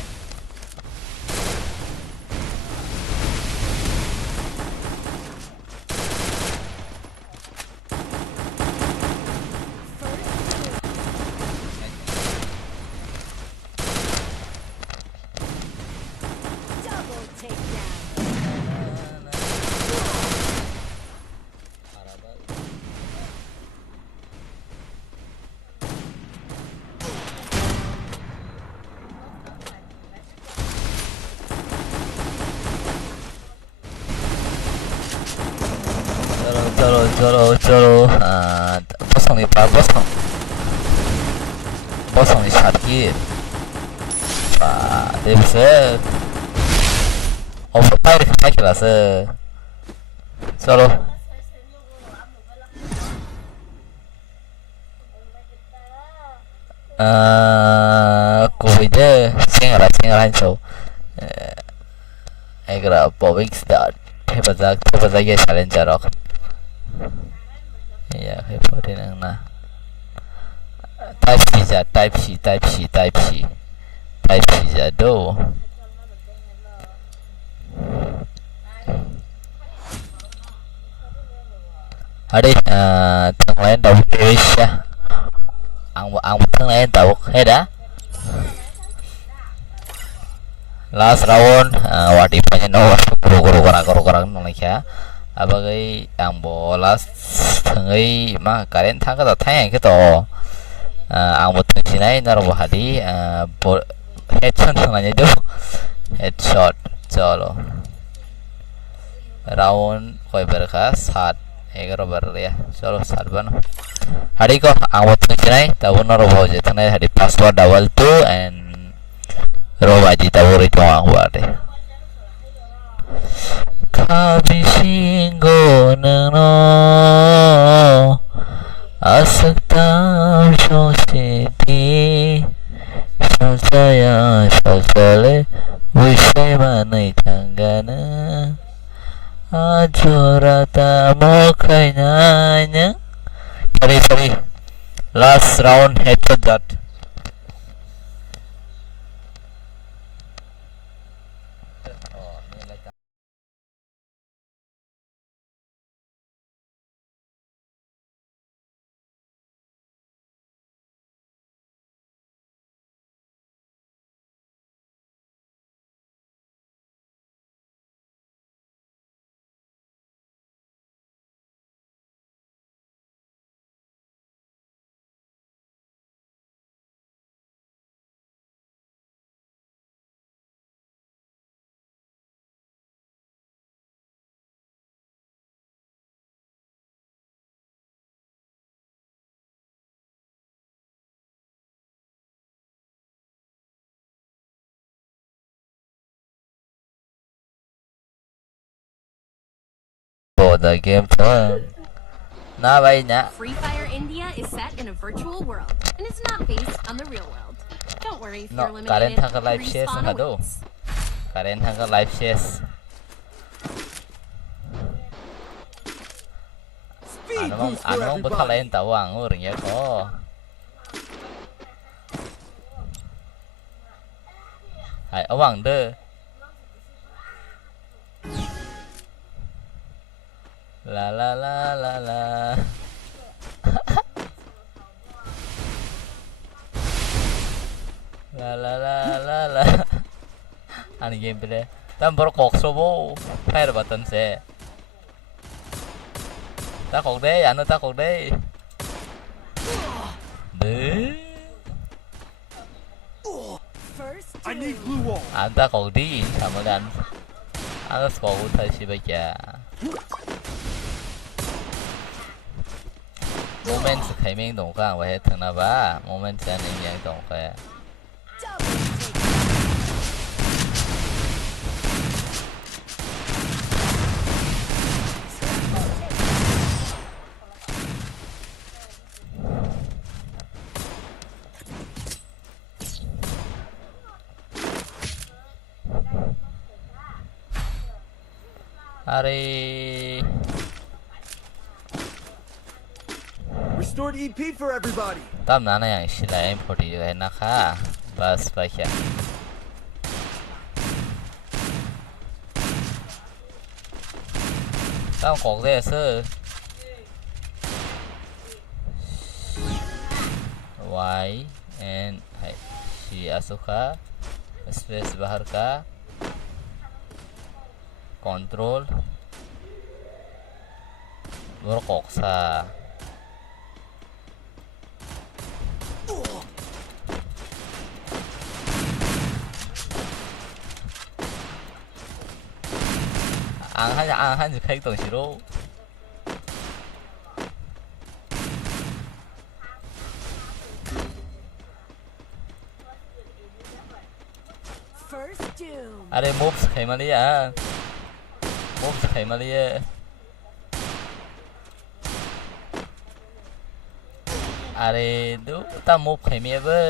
Double takedown. Cholo bosong nih pak bosong nih sakit pak dia bisa overtime kayak Chwlasa Cholo Covid 생활한 show 애그라 버빅 스타트 해보자 이게 챌린저로 ya hebat ini nah type C jado hari thằng lain tàu ya ang thằng lain tàu hay dah last round wati punya no kurang ya abagai ang bolas tangai mah karen thang ka thang ke to ang mot sinai nar bo hadi headshot nanya do headshot chalo round koi berka 7-11 bar ya chalo 7 bano hadi ko ang mot sinai tabu nar bo je tanai hadi password double 2 and ro baji tabu ri to ang wate Kabisinggo no asakta shositi shasaya shasale wishay manai tanggana ajurata mokai nanya sorry last round headshot that for the game turn. Nah, baiknya. Free Fire India is set in a virtual world and is not based on the real world. Don't worry if you're No, karen eliminated. thang live shares Respawn nggak do? awaits. Karen thang live shares. Ano betul lain tahu anggur ya kok. Hai, awang deh. La la la la la. La la la la la. Ani game deh. Tam baru kok sobo. Fire button se. Ta kok deh, anu ta kok deh. Deh. First I need glue wall. Anh ta còn đi sao mà anh có score thay si bây giờ moment khai miếng đồng cái vậy thằng nào ba moment sẽ nên nhận đồng cái Hari Restored EP for everybody. tam nana yang sila import juga enak ha bas baca tam kok deh se Y and si asuka space bahar ka control berkoksa anghan thì khách tổng chỉ đâu First doom. ada moves kayak mana ya moves kayak mana ya ada itu ta move kayak mana be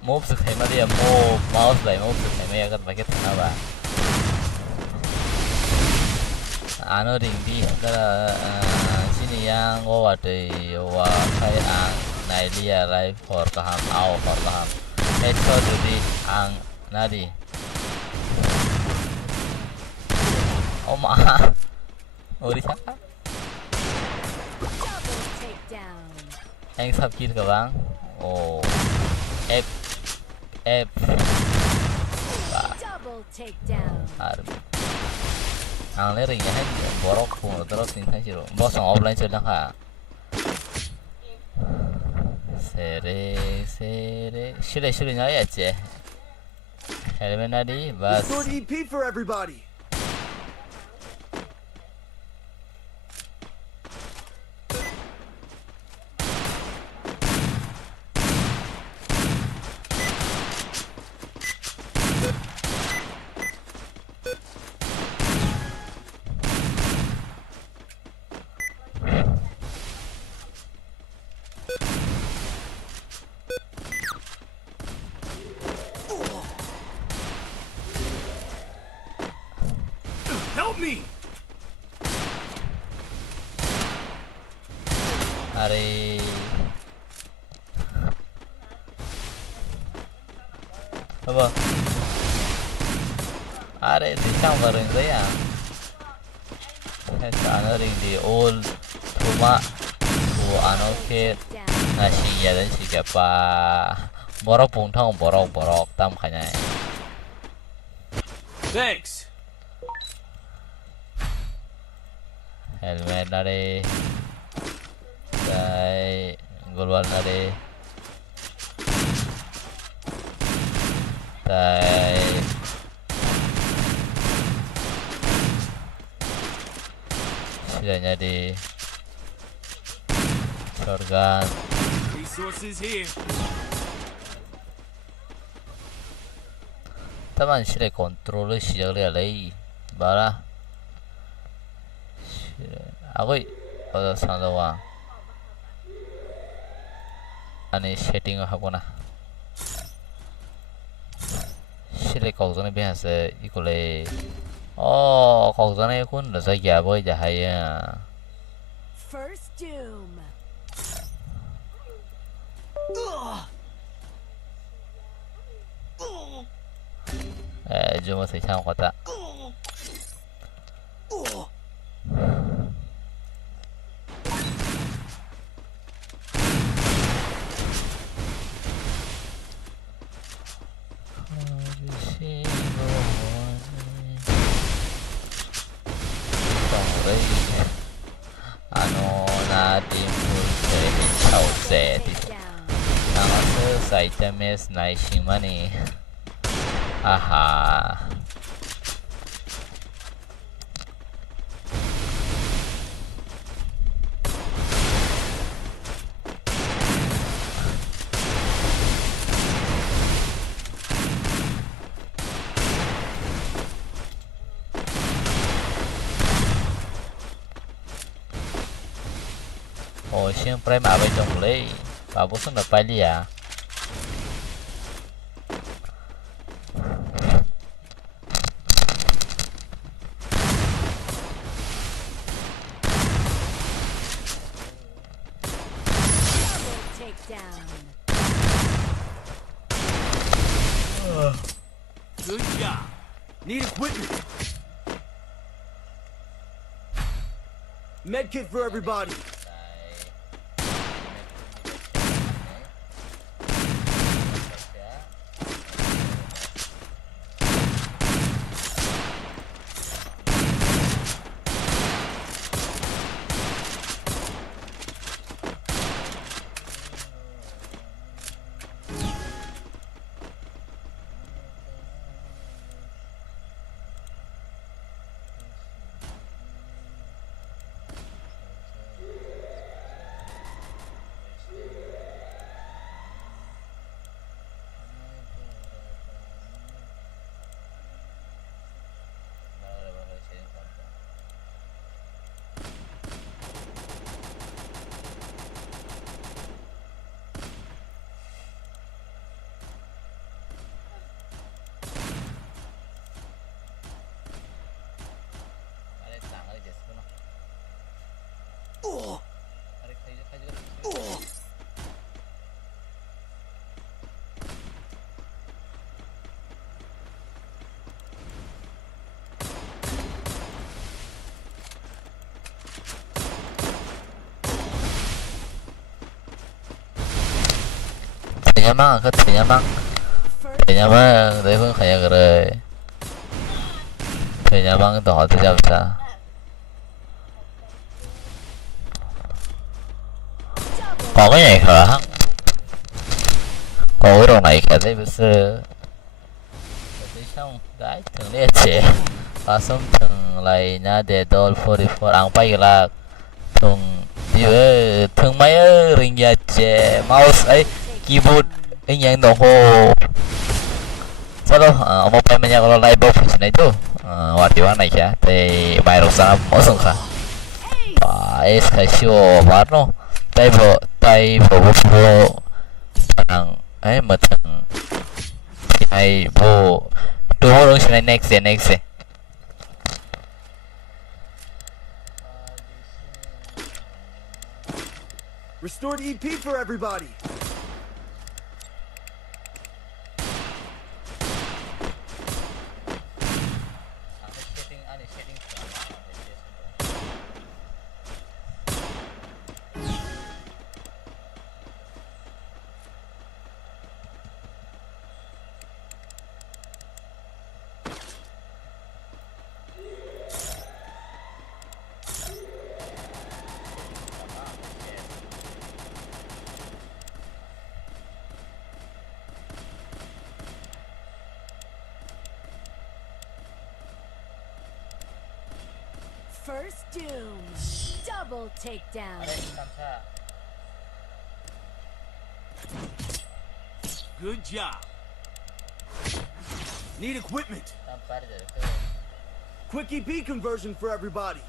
moves kayak mana ya move mouse lah moves kayak mana ya kan pakai apa anu ring di sini yang gua kayak ang nai dia live for kaham au for kaham headshot di ang nadi oh ma uri siapa Double takedown. yang sabkir ke bang oh F Double takedown. ang lering ya borok pun terus tinggal sih bos offline sudah kah sere nyari aja helmet tadi bas Restored EP for everybody. Help me! hari apa ada di kamar yang saya sana ring di old rumah anoke nasi ya dan siapa borok puntang borok tam kanya Thanks. helmet nade dai golwal nade dai sidanya di shotgun Resources here. taman sire kontrol 시작을 해야 봐라 aku pada sandawa ani setting 하구나 sire 걱정이 비해서 이걸에 걱정이 군데서 야보이자 하야 First doom. 좀 어떻게 참 같다 ano natin full set Double itu. takedown. Nama selesai temes naik money. Aha. Oh, siempre me habéis dado play. Vamos a una pelea. Double takedown. Good job. Need equipment. Medkit for everybody. Thầy mang cái thầy mang thầy mang để phương khaya rồi thầy mang tỏ tự 잡자 có cái này hả có cái đồ này cả đấy bữa xưa tới xong đấy thường liệt chế và xong thường lại nhà để đôi 44 ăn bay là thường thường mấy ring nhà chế mouse ấy keyboard ini yang doho so mau pemainnya kalau live off sini itu warna ya teh bayar sana kosong kah es kasih warna tai bo menang matang ai bo dua orang sini next Restored EP for everybody. First doom. Double takedown. Good job. Need equipment. Quick EP conversion for everybody.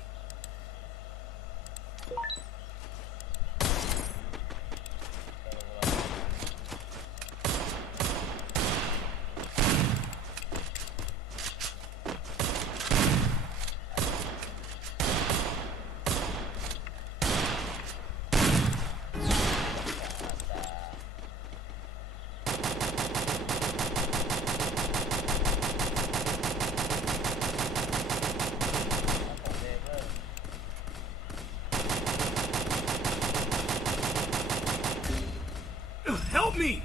Help me!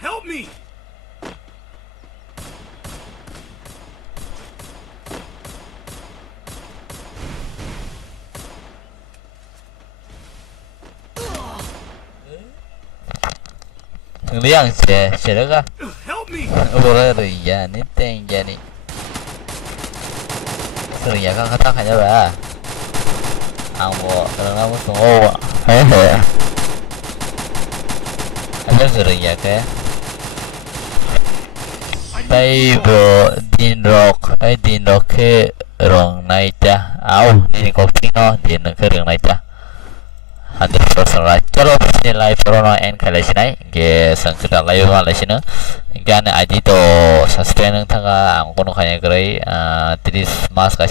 Help me! liang che da ga Help me! ora ri ya ni ten ya ni sering ya kan kata kanya ba ang mo karena mo sung o he ada sering ya ke bay bo din rock ke rong nai ta au ni ko pino din ke rong nai ta 100% right chalo sini live corona and kala sinai ge sangkita live ma la sina gane ID to subscribe nang thanga ang kono khanya grai 30 mas ka